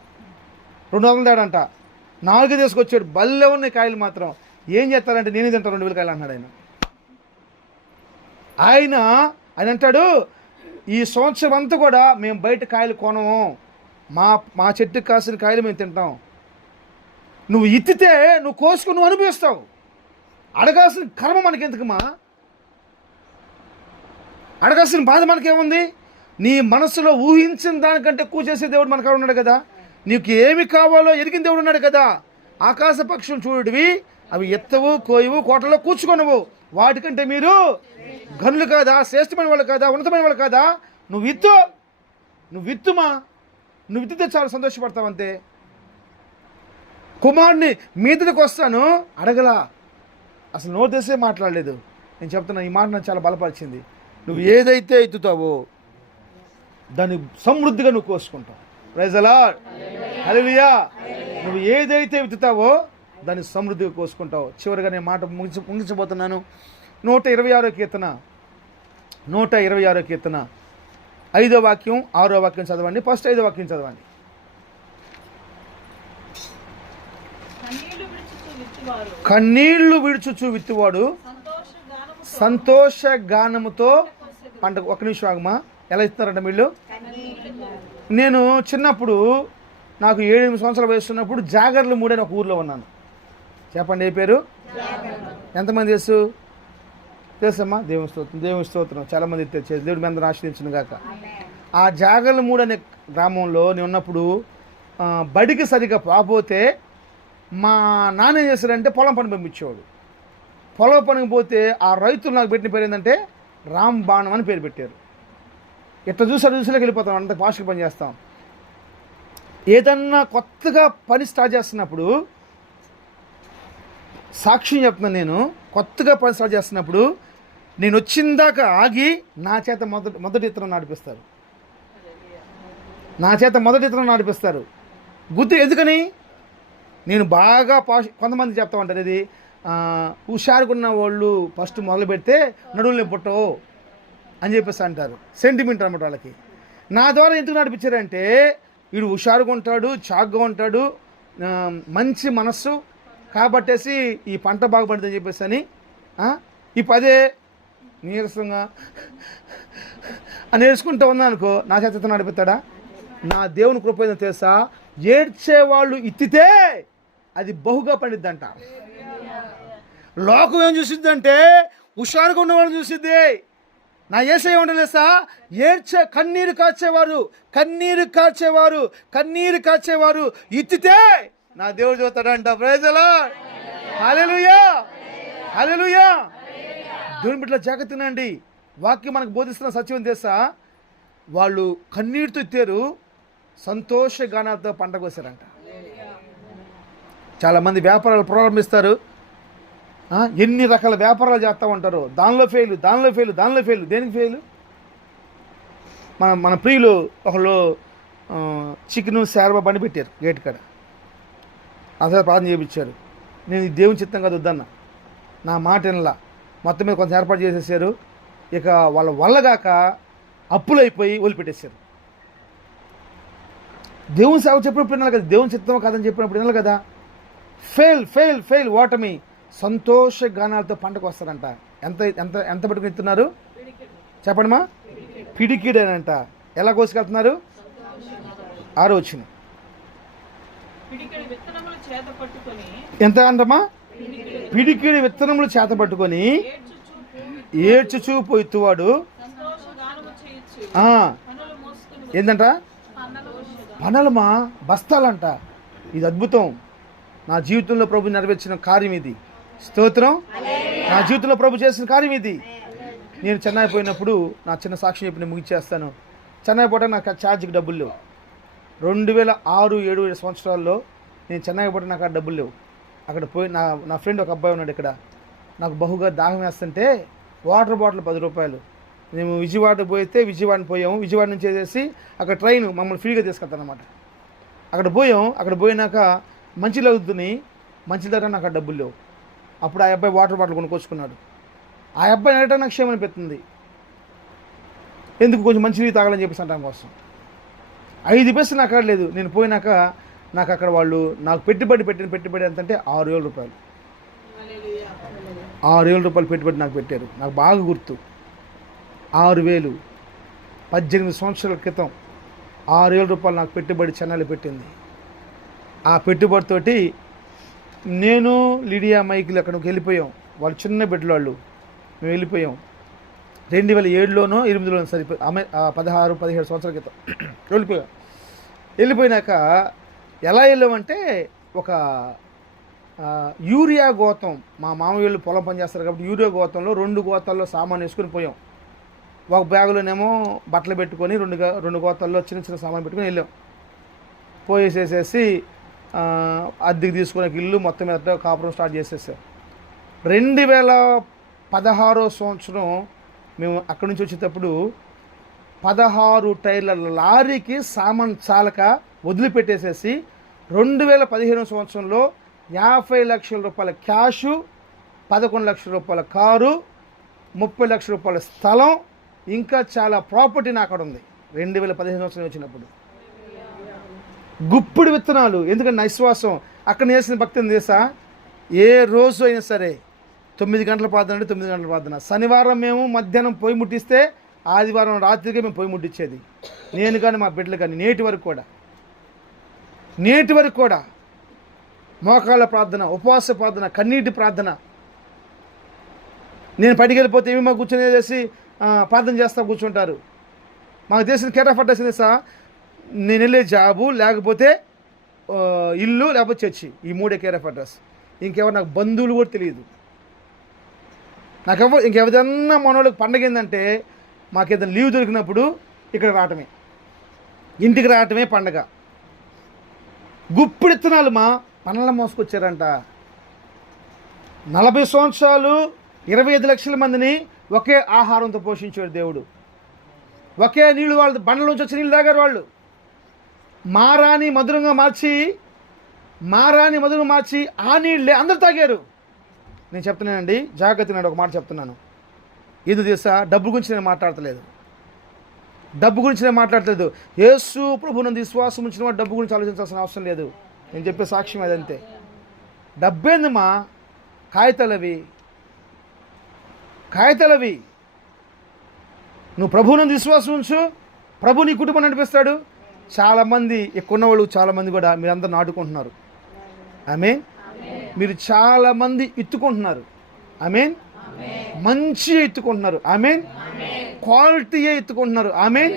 200 తేడంట. 4 తీసుకొచ్చాడు. బల్లె ఉన్నాయి కాయలు మాత్రం. ఏం చేస్తారంటే నేనే తింటా 2000 కాయలు అన్నాడు ఆయన అంటాడు, ఈ సంవత్సరం అంతా కూడా మేము బయట కాయలు కొనము, మా చెట్టుకు కాసిన కాయలు మేము తింటాం. నువ్వు ఇత్తితే నువ్వు కోసుకుని నువ్వు అనుభవిస్తావు. అడగాల్సిన కర్మ మనకెందుకమ్మా? అడగాల్సిన బాధ మనకేముంది? నీ మనసులో ఊహించిన దానికంటే ఎక్కువ చేసే దేవుడు మనకు ఉన్నాడు కదా. నీకు ఏమి కావాలో ఎరిగిన దేవుడు ఉన్నాడు కదా. ఆకాశ పక్షులు చూడువి, అవి ఎత్తవు, కోయవు, కోటలో కూర్చుకొనవు. వాటికంటే మీరు గనులు కాదా? శ్రేష్టమైన వాళ్ళు కాదా? ఉన్నతమైన వాళ్ళు కాదా? నువ్వు విత్తుమా. నువ్వు విత్తితే చాలా సంతోషపడతావంతే. కుమారుడిని మీదకి వస్తాను అడగలా, అసలు నోటేసే మాట్లాడలేదు. నేను చెప్తున్నా, ఈ మాట నాకు చాలా బలపరిచింది. నువ్వు ఏదైతే ఎత్తుతావో దాన్ని సమృద్ధిగా నువ్వు కోసుకుంటావు. ప్రైజ్ ది లార్డ్, హల్లెలూయా. నువ్వు ఏదైతే విత్తుతావో దాన్ని సమృద్ధిగా కోసుకుంటావు. చివరిగా నేను మాట ముగించబోతున్నాను. 126వ కీర్తన 5వ వాక్యం 6వ వాక్యం చదవండి. ఫస్ట్ 5వ వాక్యం చదవండి. కన్నీళ్లు విడుచుచు విత్తువాడు సంతోష గానముతో పంట. ఒక నిమిషం ఆగమా. ఎలా ఇస్తున్నారంట వీళ్ళు? నేను చిన్నప్పుడు నాకు 7-8 సంవత్సరాల వయసు ఉన్నప్పుడు జాగర్లు 3 అని ఒక ఊర్లో ఉన్నాను. చెప్పండి, ఏ పేరు? ఎంతమంది తెలుసమ్మా? దేవుని స్తోత్రం. చాలామంది తెచ్చేది. దేవుడి మీద ఆశ్రయించిన గాక. ఆ జాగర్లు 3 అనే గ్రామంలో నేను ఉన్నప్పుడు బడికి సరిగ్గా పోతే మా నాన్న ఏం చేశారంటే పొలం పని పంపించేవాడు. పొలం పనికి పోతే ఆ రైతులు నాకు పెట్టిన పేరు ఏంటంటే రాంబాణం అని పేరు పెట్టారు. ఇట్లా చూసేకి వెళ్ళిపోతాం, అంత ఫాస్ట్గా పని చేస్తాం. ఏదన్నా కొత్తగా పని స్టార్ట్ చేస్తున్నప్పుడు సాక్ష్యం చెప్తున్నాను. నేను కొత్తగా పని స్టార్ట్ చేస్తున్నప్పుడు నేను వచ్చిందాక ఆగి నా చేత మొదటి ఇత్తనం నడిపిస్తారు. గుర్తు ఎందుకని? నేను బాగా కొంతమంది చెప్తా ఉంటారు, ఇది హుషారుకున్న వాళ్ళు ఫస్ట్ మొదలు పెడితే నడువులు పుట్టవు అని చెప్పేసి అంటారు. సెంటిమెంట్ అనమాట వాళ్ళకి. నా ద్వారా ఎందుకు నడిపించారంటే వీడు హుషారుగా ఉంటాడు, చాగ్గా ఉంటాడు, మంచి మనస్సు కాబట్టేసి ఈ పంట బాగుపడుతుందని చెప్పేసి అని ఈ పదే నీరసంగా అని నేర్చుకుంటూ ఉన్నా అనుకో, నా చేత నడిపిస్తాడా? నా దేవుని కృప ఏదో తెలుసా? ఏడ్చేవాళ్ళు ఇత్తితే అది బహుగా పండిద్దంట. లోకం ఏం చూసిద్దంటే హుషారుగా ఉన్నవాళ్ళు చూసిద్ది. నా యేసయ్య ఉండలేసా? కన్నీరు కార్చేవారు ఇత్తితే నా దేవుడు చూస్తాడంట. ప్రైజ్ ది లార్డ్, హల్లెలూయా, హల్లెలూయా. దేవుని బిడ్డల జాగ్రత్తనండి. వాక్యం మనకు బోధిస్తున్న సత్యం తెలుసా? వాళ్ళు కన్నీరుతో ఇత్తారు, సంతోష గానాలతో పంట కోసారంట. చాలామంది వ్యాపారాలు ప్రారంభిస్తారు, ఎన్ని రకాల వ్యాపారాలు చేస్తూ ఉంటారు. దానిలో ఫెయిల్. దేనికి ఫెయిల్? మన ప్రియులు ఒకళ్ళు చికెను శారబా బండి పెట్టారు గేట్ కాడ. అసలు ప్రార్థన చేయించారు. నేను దేవుని చిత్తం కాదు వద్దన్న, నా మాట వినలా. మొత్తం మీద కొంచెం ఏర్పాటు చేసేసారు. ఇక వాళ్ళ వల్లగాక అప్పులైపోయి వదిలిపెట్టేశారు. దేవుని సేవ చెప్పినప్పుడు వినాలి కదా, దేవుని చిత్తం కాదని చెప్పినప్పుడు వినాలి కదా. ఫెయిల్ ఓటమి. సంతోష గానాలతో పంటకు వస్తారంట. ఎంత పట్టుకుని ఇస్తున్నారు చెప్పండిమా? పిడికిడేనంట. ఎలా కోసుకెళ్తున్నారు? 6వ వచనం. ఎంత అంటమ్మా? పిడికిడి విత్తనములు చేత పట్టుకొని ఏడ్చుచూ పోయిత్తువాడు ఏందంట? పనలమా బస్తాలంట. ఇది అద్భుతం. నా జీవితంలో ప్రభు నెరవేర్చిన కార్యం ఇది. స్తోత్రం. నా జీవితంలో ప్రభు చేసిన కార్యం ఇది. నేను చెన్నై పోయినప్పుడు నా చిన్న సాక్ష్యం చెప్పి నేను ముగిచేస్తాను. చెన్నై పోవడానికి నాకు ఛార్జీకి డబ్బులు లేవు. 2006, 2007 సంవత్సరాల్లో నేను చెన్నై పోవడానికి నాకు ఆ డబ్బులు లేవు. అక్కడ పోయి నా ఫ్రెండ్ ఒక అబ్బాయి ఉన్నాడు ఇక్కడ. నాకు బహుగా దాహం వేస్తుంటే వాటర్ బాటిల్ 10 రూపాయలు. మేము విజయవాడ పోయితే విజయవాడని పోయాము. విజయవాడ నుంచి వేసేసి అక్కడ ట్రైన్ మమ్మల్ని ఫ్రీగా తీసుకెళ్తానమాట. అక్కడ పోయాం. అక్కడ పోయినాక మంచిలు అవుతున్నాయి. మంచి దగ్గర నాకు ఆ డబ్బులు లేవు. అప్పుడు ఆ అబ్బాయి వాటర్ బాటిల్ కొనుక్కొచ్చుకున్నాడు. ఆ అబ్బాయి అడగటం నాకు క్షేమం అనిపిస్తుంది. ఎందుకు కొంచెం మంచి నీళ్ళు తాగాలని చెప్పేసి అంటాం కోసం. 5 పైసలు నాకు అక్కడ లేదు. నేను పోయినాక నాకు అక్కడ వాళ్ళు నాకు పెట్టిన పెట్టుబడి ఎంత అంటే 6,000 రూపాయలు. 6,000 రూపాయలు పెట్టుబడి నాకు పెట్టారు. నాకు బాగా గుర్తు. 6,000 18 సంవత్సరాల క్రితం 6,000 రూపాయలు నాకు పెట్టుబడి చెన్నైలో పెట్టింది. ఆ పెట్టుబడితోటి నేను లిడియా మైకిల్ అక్కడికి వెళ్ళిపోయాం. వాళ్ళు చిన్న బిడ్డలు వాళ్ళు. మేము వెళ్ళిపోయాం 2007లోనో 2008లోనో సరిపోయి 16-17 సంవత్సరాల క్రితం వెళ్ళిపోయినాక ఎలా వెళ్ళామంటే ఒక యూరియా గోతం, మా మామయ్యలు పొలం పనిచేస్తారు కాబట్టి యూరియా గోతంలో 2 గోతాల్లో సామాన్ వేసుకొని పోయాం. ఒక బ్యాగులోనేమో బట్టలు పెట్టుకొని 2 గోతాల్లో చిన్న చిన్న సామాన్ పెట్టుకొని వెళ్ళాం. పోయేసేసేసి అద్దెకి తీసుకునే ఇల్లు మొత్తం మీద కాపురం స్టార్ట్ చేసేసాం. 2016 సంవత్సరం మేము అక్కడి నుంచి వచ్చేటప్పుడు 16 టైర్ల లారీకి సామాన్ చాలక వదిలిపెట్టేసేసి 2015 సంవత్సరంలో 50 లక్షల రూపాయల క్యాషు, 11 లక్షల రూపాయల కారు, 30 లక్షల రూపాయల స్థలం, ఇంకా చాలా ప్రాపర్టీ నా అక్కడ ఉంది. 2015 సంవత్సరం వచ్చినప్పుడు గుప్పుడు విత్తనాలు. ఎందుకంటే నా విశ్వాసం అక్కడ చేసిన భక్తిని చేసా. ఏ రోజు అయినా సరే 9 గంటల ప్రార్థన అంటే 9 గంటల ప్రార్థన. శనివారం మేము మధ్యాహ్నం పొయ్యి ముట్టిస్తే ఆదివారం రాత్రికి మేము పొయ్యి ముట్టించేది. నేను కానీ మా బిడ్డలు కానీ నేటి వరకు కూడా మోకాళ్ళ ప్రార్థన, ఉపవాస ప్రార్థన, కన్నీటి ప్రార్థన. నేను పడికి వెళ్ళిపోతే ఏమి మాకు కూర్చొని చేసి ప్రార్థన చేస్తా కూర్చుంటారు. మాకు చేసిన కేర్ ఆఫ్ అడ్రస్ తెలుసా? నేను వెళ్ళే జాబు, లేకపోతే ఇల్లు, లేకపోతే చర్చి. ఈ 3 కేర్ ఆఫ్ అడ్రస్. ఇంకెవరు నాకు బంధువులు కూడా తెలియదు. ఇంకెవరన్నా మనోళ్ళకి పండగ ఏంటంటే మాకేదైనా లీవ్ దొరికినప్పుడు ఇక్కడ రావటమే, ఇంటికి రావటమే పండగ. గుప్పుడు ఇత్తనాలు మా పనుల మోసుకొచ్చారంట. 40 సంవత్సరాలు 25 లక్షల మందిని ఒకే ఆహారంతో పోషించాడు దేవుడు. ఒకే నీళ్ళు, వాళ్ళు బండ్ల నుంచి వచ్చి నీళ్ళు తాగారు. వాళ్ళు మారాని మధురంగా మార్చి ఆ నీళ్ళే అందరు తాగారు. నేను చెప్తున్నానండి, జాగ్రత్తగా నేను ఒక మాట చెప్తున్నాను. ఇది తెలుసా? డబ్బు గురించి నేను మాట్లాడతలేదు. యేసు ప్రభువునందు విశ్వాసం ఉంచిన వాడు డబ్బు గురించి ఆలోచించాల్సిన అవసరం లేదు. నేను చెప్పే సాక్ష్యం అదంతే. డబ్బేందమ్మా? కాగితాలవి. నువ్వు ప్రభువునందు విశ్వాసం ఉంచు, ప్రభు నీ కుటుంబం నడిపిస్తాడు. చాలామంది ఎక్కువ వాళ్ళు చాలామంది కూడా మీరందరూ నాటుకుంటున్నారు. ఆమేన్. మీరు చాలామంది ఎత్తుకుంటున్నారు. ఆమేన్. మంచి ఎత్తుకుంటున్నారు. ఆమేన్. క్వాలిటీయే ఎత్తుకుంటున్నారు. ఆమేన్.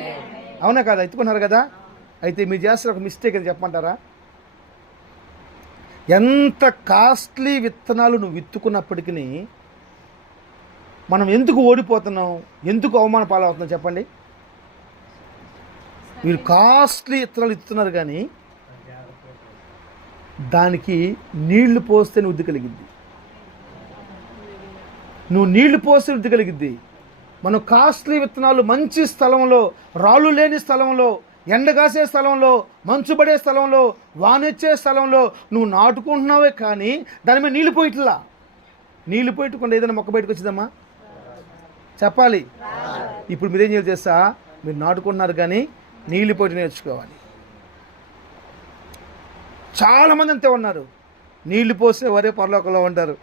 అవునా కదా? ఎత్తుకుంటున్నారు కదా? అయితే మీరు చేస్తారు ఒక మిస్టేక్ అని చెప్పమంటారా? ఎంత కాస్ట్లీ విత్తనాలు నువ్వు విత్తుకున్నప్పటికీ మనం ఎందుకు ఓడిపోతున్నాం, ఎందుకు అవమాన పాలవుతున్నాం చెప్పండి? మీరు కాస్ట్లీ విత్తనాలు ఇస్తున్నారు కానీ దానికి నీళ్లు పోస్తేనే వృద్ధి కలిగిద్ది. నువ్వు నీళ్లు పోస్తే వృద్ధి కలిగిద్ది. మనం కాస్ట్లీ విత్తనాలు మంచి స్థలంలో, రాళ్ళు లేని స్థలంలో, ఎండగాసే స్థలంలో, మంచుబడే స్థలంలో, వానొచ్చే స్థలంలో నువ్వు నాటుకుంటున్నావే కానీ దాని మీద నీళ్లు పోయిట్లా. నీళ్లు పోయకుండా ఏదైనా మొక్క బయటకు వచ్చిందమ్మా? చెప్పాలి. ఇప్పుడు మీరేం చేయాలి చేస్తా? మీరు నాటుకుంటున్నారు కానీ నీళ్లు పోయి నేర్చుకోవాలి. చాలామంది అంతే ఉన్నారు. నీళ్లు పోస్తే వరే పరలోకంలో ఉంటారు.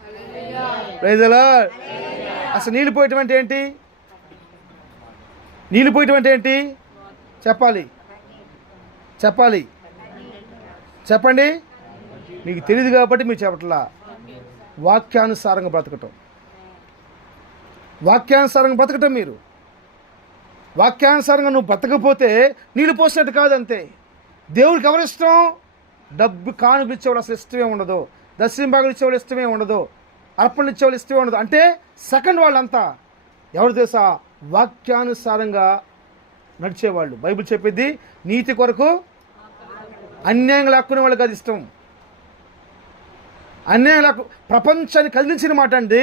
Praise the Lord. అసలు నీళ్లు పోయటం అంటే ఏంటి? చెప్పండి. మీకు తెలియదు కాబట్టి మీరు చెప్పట్లా. వాక్యానుసారంగా బ్రతకటం. మీరు వాక్యానుసారంగా నువ్వు బ్రతకపోతే నీళ్లు పోసినట్టు కాదు. అంతే. దేవుడికి ఎవరు ఇష్టం? డబ్బు కానుకలు ఇచ్చేవాడు అసలు ఇష్టమే ఉండదు, దశంభాగాలు ఇచ్చేవాడు ఇష్టమే ఉండదు, అర్పణలు ఇచ్చేవాళ్ళు ఇష్టమే ఉండదు. అంటే సెకండ్ వాళ్ళంతా ఎవరు తెలుసా? వాక్యానుసారంగా నడిచేవాళ్ళు. బైబిల్ చెప్పేది నీతి కొరకు అన్యాయంగా లాక్కునే వాళ్ళకి అది ఇష్టం. అన్యాయం లాక్కు ప్రపంచాన్ని కదిలించిన మాట అండి.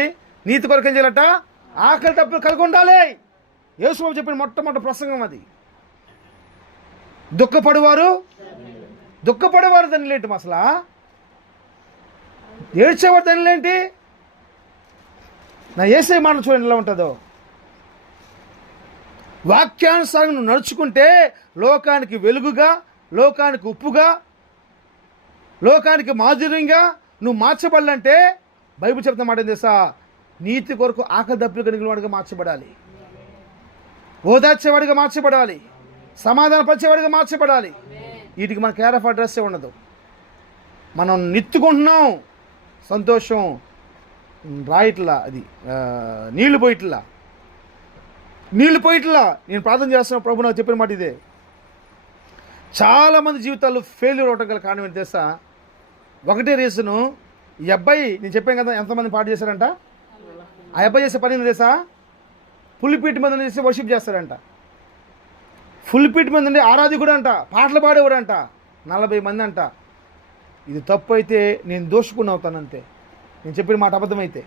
నీతి కొరకు ఏం చేయాలట? ఆకలి తప్పులు కలిగి ఉండాలి. యేసుబాబు చెప్పిన మొట్టమొదటి ప్రసంగం అది. దుఃఖపడేవారు ధనిలేంటి? అసలు ఏడ్చేవారు ధనిలేంటి? నా యేసయ్య మాట చూడండి ఎలా ఉంటుందో. వాక్యానుసారంగా నువ్వు నడుచుకుంటే లోకానికి వెలుగుగా, లోకానికి ఉప్పుగా, లోకానికి మాధుర్యంగా నువ్వు మార్చబడాలంటే బైబిల్ చెప్తున్న మాట ఏం తెలుసా? నీతి కొరకు ఆకలి దప్పులు కలిగిన వాడిగా మార్చబడాలి, ఓదార్చేవాడిగా మార్చబడాలి, సమాధాన పరిచేవాడిగా మార్చబడాలి. వీటికి మన కేర్ ఆఫ్ అడ్రస్సే ఉండదు. మనం నెత్తుకుంటున్నాం సంతోషం రాయిట్లా, అది నీళ్లు పోయిట్లా. నేను ప్రార్థన చేస్తున్న ప్రభు నాకు చెప్పిన మాట ఇదే. చాలామంది జీవితాల్లో ఫెయిల్యూర్ అవటం గల కారణం ఏంటి తెలుసా? ఒకటే రీజను, ఈ అబ్బాయి నేను చెప్పాను కదా ఎంతమంది పాట చేశారంట. ఆ అబ్బాయి చేసే పని తెలుసా? ఫుల్పీట్ మీద చేసి వర్షిప్ చేస్తాడంట. ఫుల్పీట్ మీద నుండి ఆరాధికుడు అంట, పాటలు పాడేవాడు అంట, 40 మంది అంట. ఇది తప్పు అయితే నేను దోషకుని అవుతానంతే, నేను చెప్పిన మాట అబద్ధమైతే.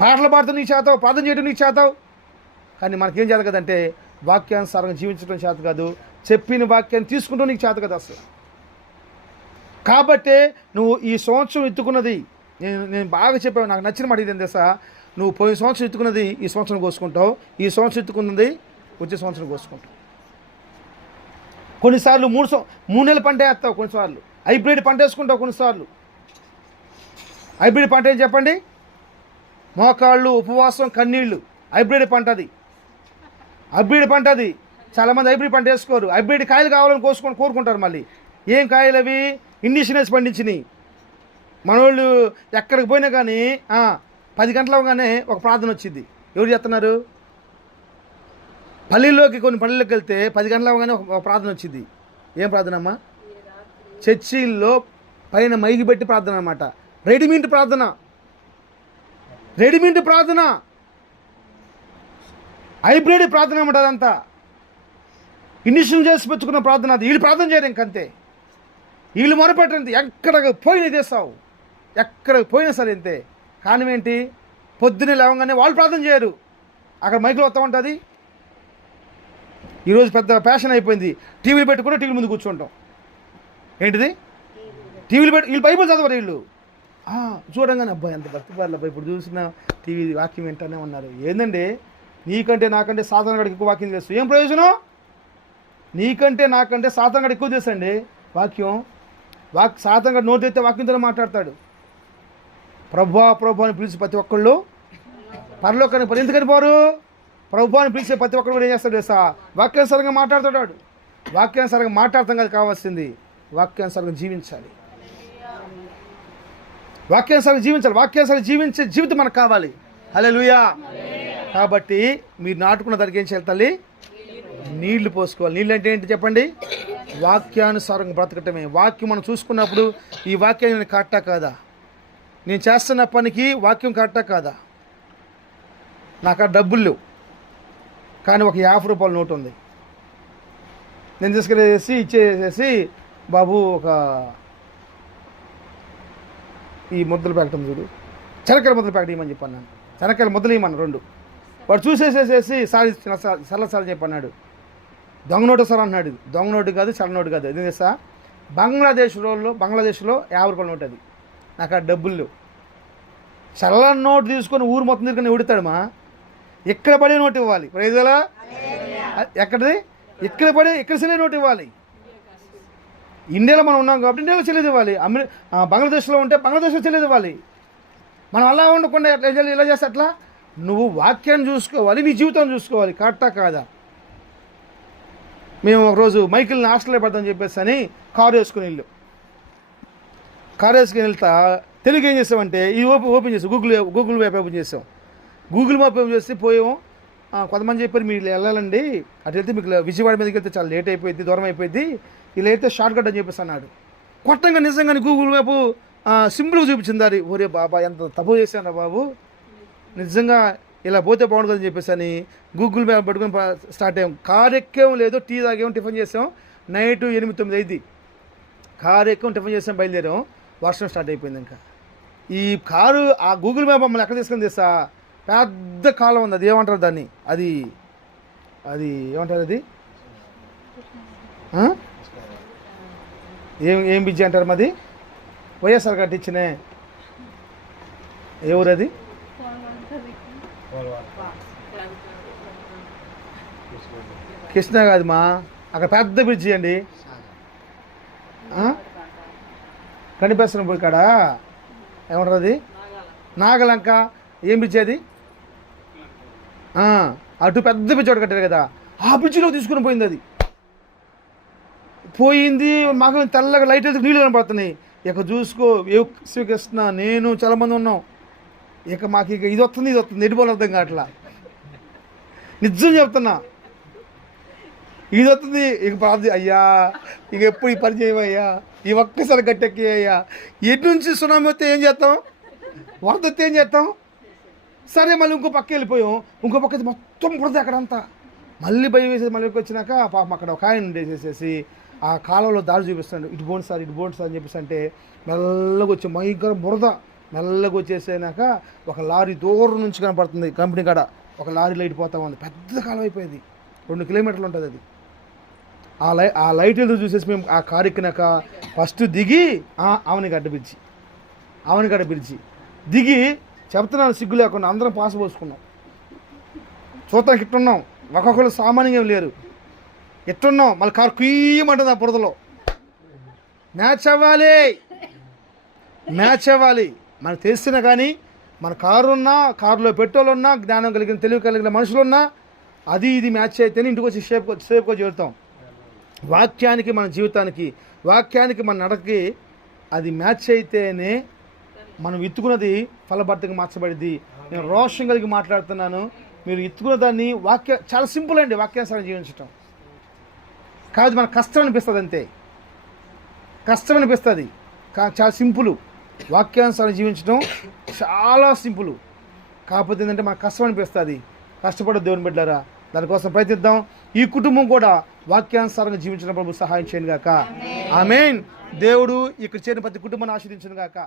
పాటలు పాడుతూ నీకు చేతావు, ప్రార్థన చేయడం నీకు చేతావు, కానీ మనకేం చేత కదంటే వాక్యానుసారంగా జీవించడం చేత కాదు, చెప్పిన వాక్యాన్ని తీసుకుంటూ నీకు చేత కదా అసలు. కాబట్టే నువ్వు ఈ సంవత్సరం ఎత్తుకున్నది, నేను బాగా చెప్పాను, నాకు నచ్చిన మాట ఇది తెలుసా? నువ్వు పోయిన సంవత్సరం ఎత్తుకున్నది ఈ సంవత్సరం కోసుకుంటావు, ఈ సంవత్సరం ఎత్తుకున్నది వచ్చే సంవత్సరం కోసుకుంటావు. కొన్నిసార్లు 3 నెలల పంట వేస్తావు, కొన్నిసార్లు హైబ్రిడ్ పంట వేసుకుంటావు, కొన్నిసార్లు హైబ్రిడ్ పంట ఏం చెప్పండి? మోకాళ్ళు, ఉపవాసం, కన్నీళ్ళు, హైబ్రిడ్ పంట అది. చాలామంది హైబ్రిడ్ పంట వేసుకోరు. హైబ్రిడ్ కాయలు కావాలని కోరుకుంటారు. మళ్ళీ ఏం కాయలు అవి? ఇండిషన్ వేసి పండించినాయి. మనోళ్ళు ఎక్కడికి పోయినా కానీ 10 గంటలు అవగానే ఒక ప్రార్థన వచ్చింది. ఎవరు చేస్తున్నారు? కొన్ని పల్లెల్లోకి వెళ్తే 10 గంటలు అవగానే ఒక ప్రార్థన వచ్చింది. ఏం ప్రార్థన అమ్మా? చర్చిల్లో పైన మైకి పెట్టి ప్రార్థన అన్నమాట. రెడీమేడ్ ప్రార్థన, హైబ్రిడ్ ప్రార్థన అన్నమాట. అదంతా ఇండిషన్ చేసి పెట్టుకున్న ప్రార్థన అది. వీళ్ళు ప్రార్థన చేయరు ఇంకంతే, వీళ్ళు మొరపెట్టండి. ఎక్కడికి పోయినా చేస్తావు, ఎక్కడికి పోయినా సరే అంతే. కారణం ఏంటి? పొద్దున్నే లేవగానే వాళ్ళు ప్రార్థన చేయరు, అక్కడ మైకులు వస్తూ ఉంటుంది. ఈరోజు పెద్ద ఫ్యాషన్ అయిపోయింది, టీవీలు పెట్టుకుంటే టీవీ ముందు కూర్చుంటాం. ఏంటిది? టీవీలు వీళ్ళు బైబిల్ చదవరు. వీళ్ళు చూడంగానే అబ్బాయి ఎంత భక్తి పాటలు అబ్బాయి, ఇప్పుడు చూసిన టీవీ వాక్యం వింటానే ఉన్నారు. ఏంటంటే నీకంటే నాకంటే సాధారణంగా ఎక్కువ వాక్యం తెలుసు. ఏం ప్రయోజనం? నీకంటే నాకంటే సాధారణంగా ఎక్కువ తెలుసు అండి వాక్యం. సాధారణంగా నోటు తెస్తే వాక్యంతో మాట్లాడతాడు. ప్రభు అని పిలిచి ప్రతి ఒక్కళ్ళు పరలోకానికి ఎందుకని పోరు? ప్రభు అని పిలిచే ప్రతి ఒక్కరు కూడా ఏం చేస్తాడు తెలుసా? వాక్యానుసారంగా మాట్లాడుతాడు. వాక్యానుసారంగా మాట్లాడతాం కాదు కావాల్సింది, వాక్యానుసారంగా జీవించాలి. వాక్యానుసారంగా జీవించే జీవితం మనకు కావాలి. హల్లెలూయా. కాబట్టి మీరు నాటుకున్న దానికి ఏం చేయాలి తల్లి? నీళ్లు పోసుకోవాలి. నీళ్ళు అంటే ఏంటి చెప్పండి? వాక్యానుసారంగా బ్రతకటమే. వాక్యం మనం చూసుకున్నప్పుడు ఈ వాక్యం నేను కరెక్టా కాదా, నేను చేస్తున్న పనికి వాక్యం కరెక్టా కాదా, నాకు ఆ డబ్బులు లేవు కానీ ఒక 50 రూపాయల నోటు ఉంది, నేను తీసుకెళ్ళేసి ఇచ్చేసేసి బాబు ఒక ఈ ముద్దల ప్యాకెట్ ఉంది చూడు, శనక్కాయల ముద్దల ప్యాకెట్ ఇవ్వమని చెప్పాను. నేను శనక్కాయల ముద్దలు ఇవ్వమని 2. వాడు చూసేసేసేసి సరళ చెప్పన్నాడు. దొంగ నోటు సార్ అన్నాడు. దొంగ నోటు కాదు, చల్ల నోటు కాదు. ఎందుకు తెలుసా? బంగ్లాదేశ్లో 50 రూపాయల నోటు అది. నాకు ఆ డబ్బులు లేవు. చల్లని నోటు తీసుకొని ఊరు మొత్తం తీసుకొని ఉడతాడమా? ఇక్కడ పడే నోటు ఇవ్వాలి. ప్రైజలా ఎక్కడిది? ఇక్కడ చెల్లి నోటు ఇవ్వాలి. ఇండియాలో మనం ఉన్నాం కాబట్టి ఇండియాలో చెల్లిది ఇవ్వాలి. బంగ్లాదేశ్లో ఉంటే బంగ్లాదేశ్లో చెల్లిది ఇవ్వాలి. మనం అలా ఉండకుండా ఇలా చేస్తే అట్లా. నువ్వు వాక్యాన్ని చూసుకోవాలి, నీ జీవితం చూసుకోవాలి. కరెక్టా కాదా? మేము ఒకరోజు మైకిల్ని హాస్టల్లో పెడతామని చెప్పేసి అని కారు వేసుకుని వెళ్తా తెలుగు ఏం చేసామంటే ఇది ఓపెన్ చేసాం, గూగుల్ మ్యాప్ ఓపెన్ చేసాం. గూగుల్ మ్యాప్ ఓపెన్ చేసి పోయాము. కొంతమంది చెప్పారు మీరు వెళ్ళాలండి, అటు వెళ్తే మీకు విజయవాడ మీదకి వెళ్తే చాలా లేట్ అయిపోయింది, దూరం అయిపోయింది, ఇలా అయితే షార్ట్ కట్ అని చెప్పేసి అన్నాడు. కొట్టంగా నిజంగానే గూగుల్ మ్యాప్ సింపుల్గా చూపించింది దారి. ఒరే బాబా ఎంత తప్పు చేశాను బాబు, నిజంగా ఇలా పోతే బాగుంటుందని చెప్పేసి అని గూగుల్ మ్యాప్ పట్టుకొని స్టార్ట్ అయ్యాం. కారు ఎక్కేం లేదు, టీ తాగేమో, టిఫిన్ చేసాం. నైట్ 8-9 అయింది. కారు ఎక్కాం, టిఫిన్ చేసాం, బయలుదేరాం. వర్షం స్టార్ట్ అయిపోయింది. ఇంకా ఈ కారు ఆ గూగుల్ మ్యాప్ మమ్మల్ని ఎక్కడ తీసుకొని తెస్తా, పెద్ద కాలం ఉంది, అది ఏమంటారు దాన్ని, అది ఏమంటారు, అది ఏం బిజీ అంటారు మాది, వైఎస్ఆర్ కట్టించినే ఏ ఊరు అది, కృష్ణా కాదు మా, అక్కడ పెద్ద బ్రిడ్జి అండి, కనిపేస్తున్న పోయి కాడ ఏమంటారు అది, నాగలంక, ఏం బ్రిడ్జి అది, అటు పెద్ద బ్రిడ్జి ఒకటి కట్టారు కదా, ఆ బ్రిడ్జిలో తీసుకుని పోయింది. అది పోయింది, మాకు తెల్లగా లైట్ వెళ్తే నీళ్ళు కనపడుతున్నాయి. ఇక చూసుకో శ్రీకృష్ణ నేను చాలామంది ఉన్నాం. ఇక మాకు ఇక ఇది వస్తుంది ఎడిపోలు అర్థం కావట్లా, నిజం చెప్తున్నా, ఇది వస్తుంది. ఇక ప్రార్థన అయ్యా, ఇక ఎప్పుడు ఈ పని చేయమయ్యా, ఈ ఒక్కసారి గట్టెక్కి అయ్యా. ఎటు నుంచి సునామీ వస్తే ఏం చేస్తాం, వరద వస్తే ఏం చేస్తాం. సరే మళ్ళీ ఇంకో పక్క వెళ్ళిపోయాం, ఇంకో పక్క మొత్తం బురద అక్కడంతా. మళ్ళీ భయం వేసేసి మళ్ళీ వచ్చినాక పాపం అక్కడ ఒక ఆయన ఉండేసేసి ఆ కాలంలో దారి చూపిస్తాడు, ఇటు పోండి సార్ అని చెప్పేసి అంటే మెల్లగా వచ్చి భయంకర బురద మెల్లగా వచ్చేసాక ఒక లారీ దూరం నుంచి కనపడుతుంది, కంపెనీ కాడ ఒక లారీ లైట్ పోతా ఉంది. పెద్ద కాలం అయిపోయింది, 2 కిలోమీటర్లు ఉంటుంది అది. ఆ లైట్ ఎదురు చూసేసి మేము ఆ కారు ఎక్కినాక ఫస్ట్ దిగి ఆవనిగడ్డ బ్రిడ్జి దిగి చెప్తున్నాను సిగ్గు లేకుండా అందరం పాస్ పోసుకున్నాం. చూస్తానికి ఇట్టున్నాం, ఒక్కొక్కరు సామాన్యంగా లేరు, ఎట్టున్నాం. మళ్ళీ కారు కుయ్యమంటుంది ఆ బురదలో. మ్యాచ్ అవ్వాలి మనకు తెలిసినా కానీ, మన కారున్నా, కారులో పెట్రోల్ ఉన్నా, జ్ఞానం కలిగిన తెలివి కలిగిన మనుషులున్నా, అది ఇది మ్యాచ్ అయితేనే ఇంటికి వచ్చి సేఫ్గా చేరుతాం. వాక్యానికి మన జీవితానికి, వాక్యానికి మన నడకి అది మ్యాచ్ అయితేనే మనం ఎత్తుకున్నది ఫలభర్తగా మార్చబడింది. నేను రోషం కలిగి మాట్లాడుతున్నాను. మీరు ఎత్తుకున్న దాన్ని చాలా సింపుల్ అండి, వాక్యానుసారం జీవించటం కాదు. మనకు కష్టం అనిపిస్తుంది, అంతే కష్టం అనిపిస్తుంది. చాలా సింపుల్, వాక్యానుసారం జీవించడం చాలా సింపుల్. కాకపోతే ఏంటంటే మనకు కష్టం అనిపిస్తుంది. కష్టపడే దేవుని బిడ్డలారా, దానికోసం ప్రయత్నిద్దాం. ఈ కుటుంబం కూడా వాక్యానుసారంగా జీవించిన ప్రభు సహాయం చేయను గాక. ఆమేన్. దేవుడు ఇక్కడ చేరిన ప్రతి కుటుంబాన్ని ఆశీర్వదించును గాక.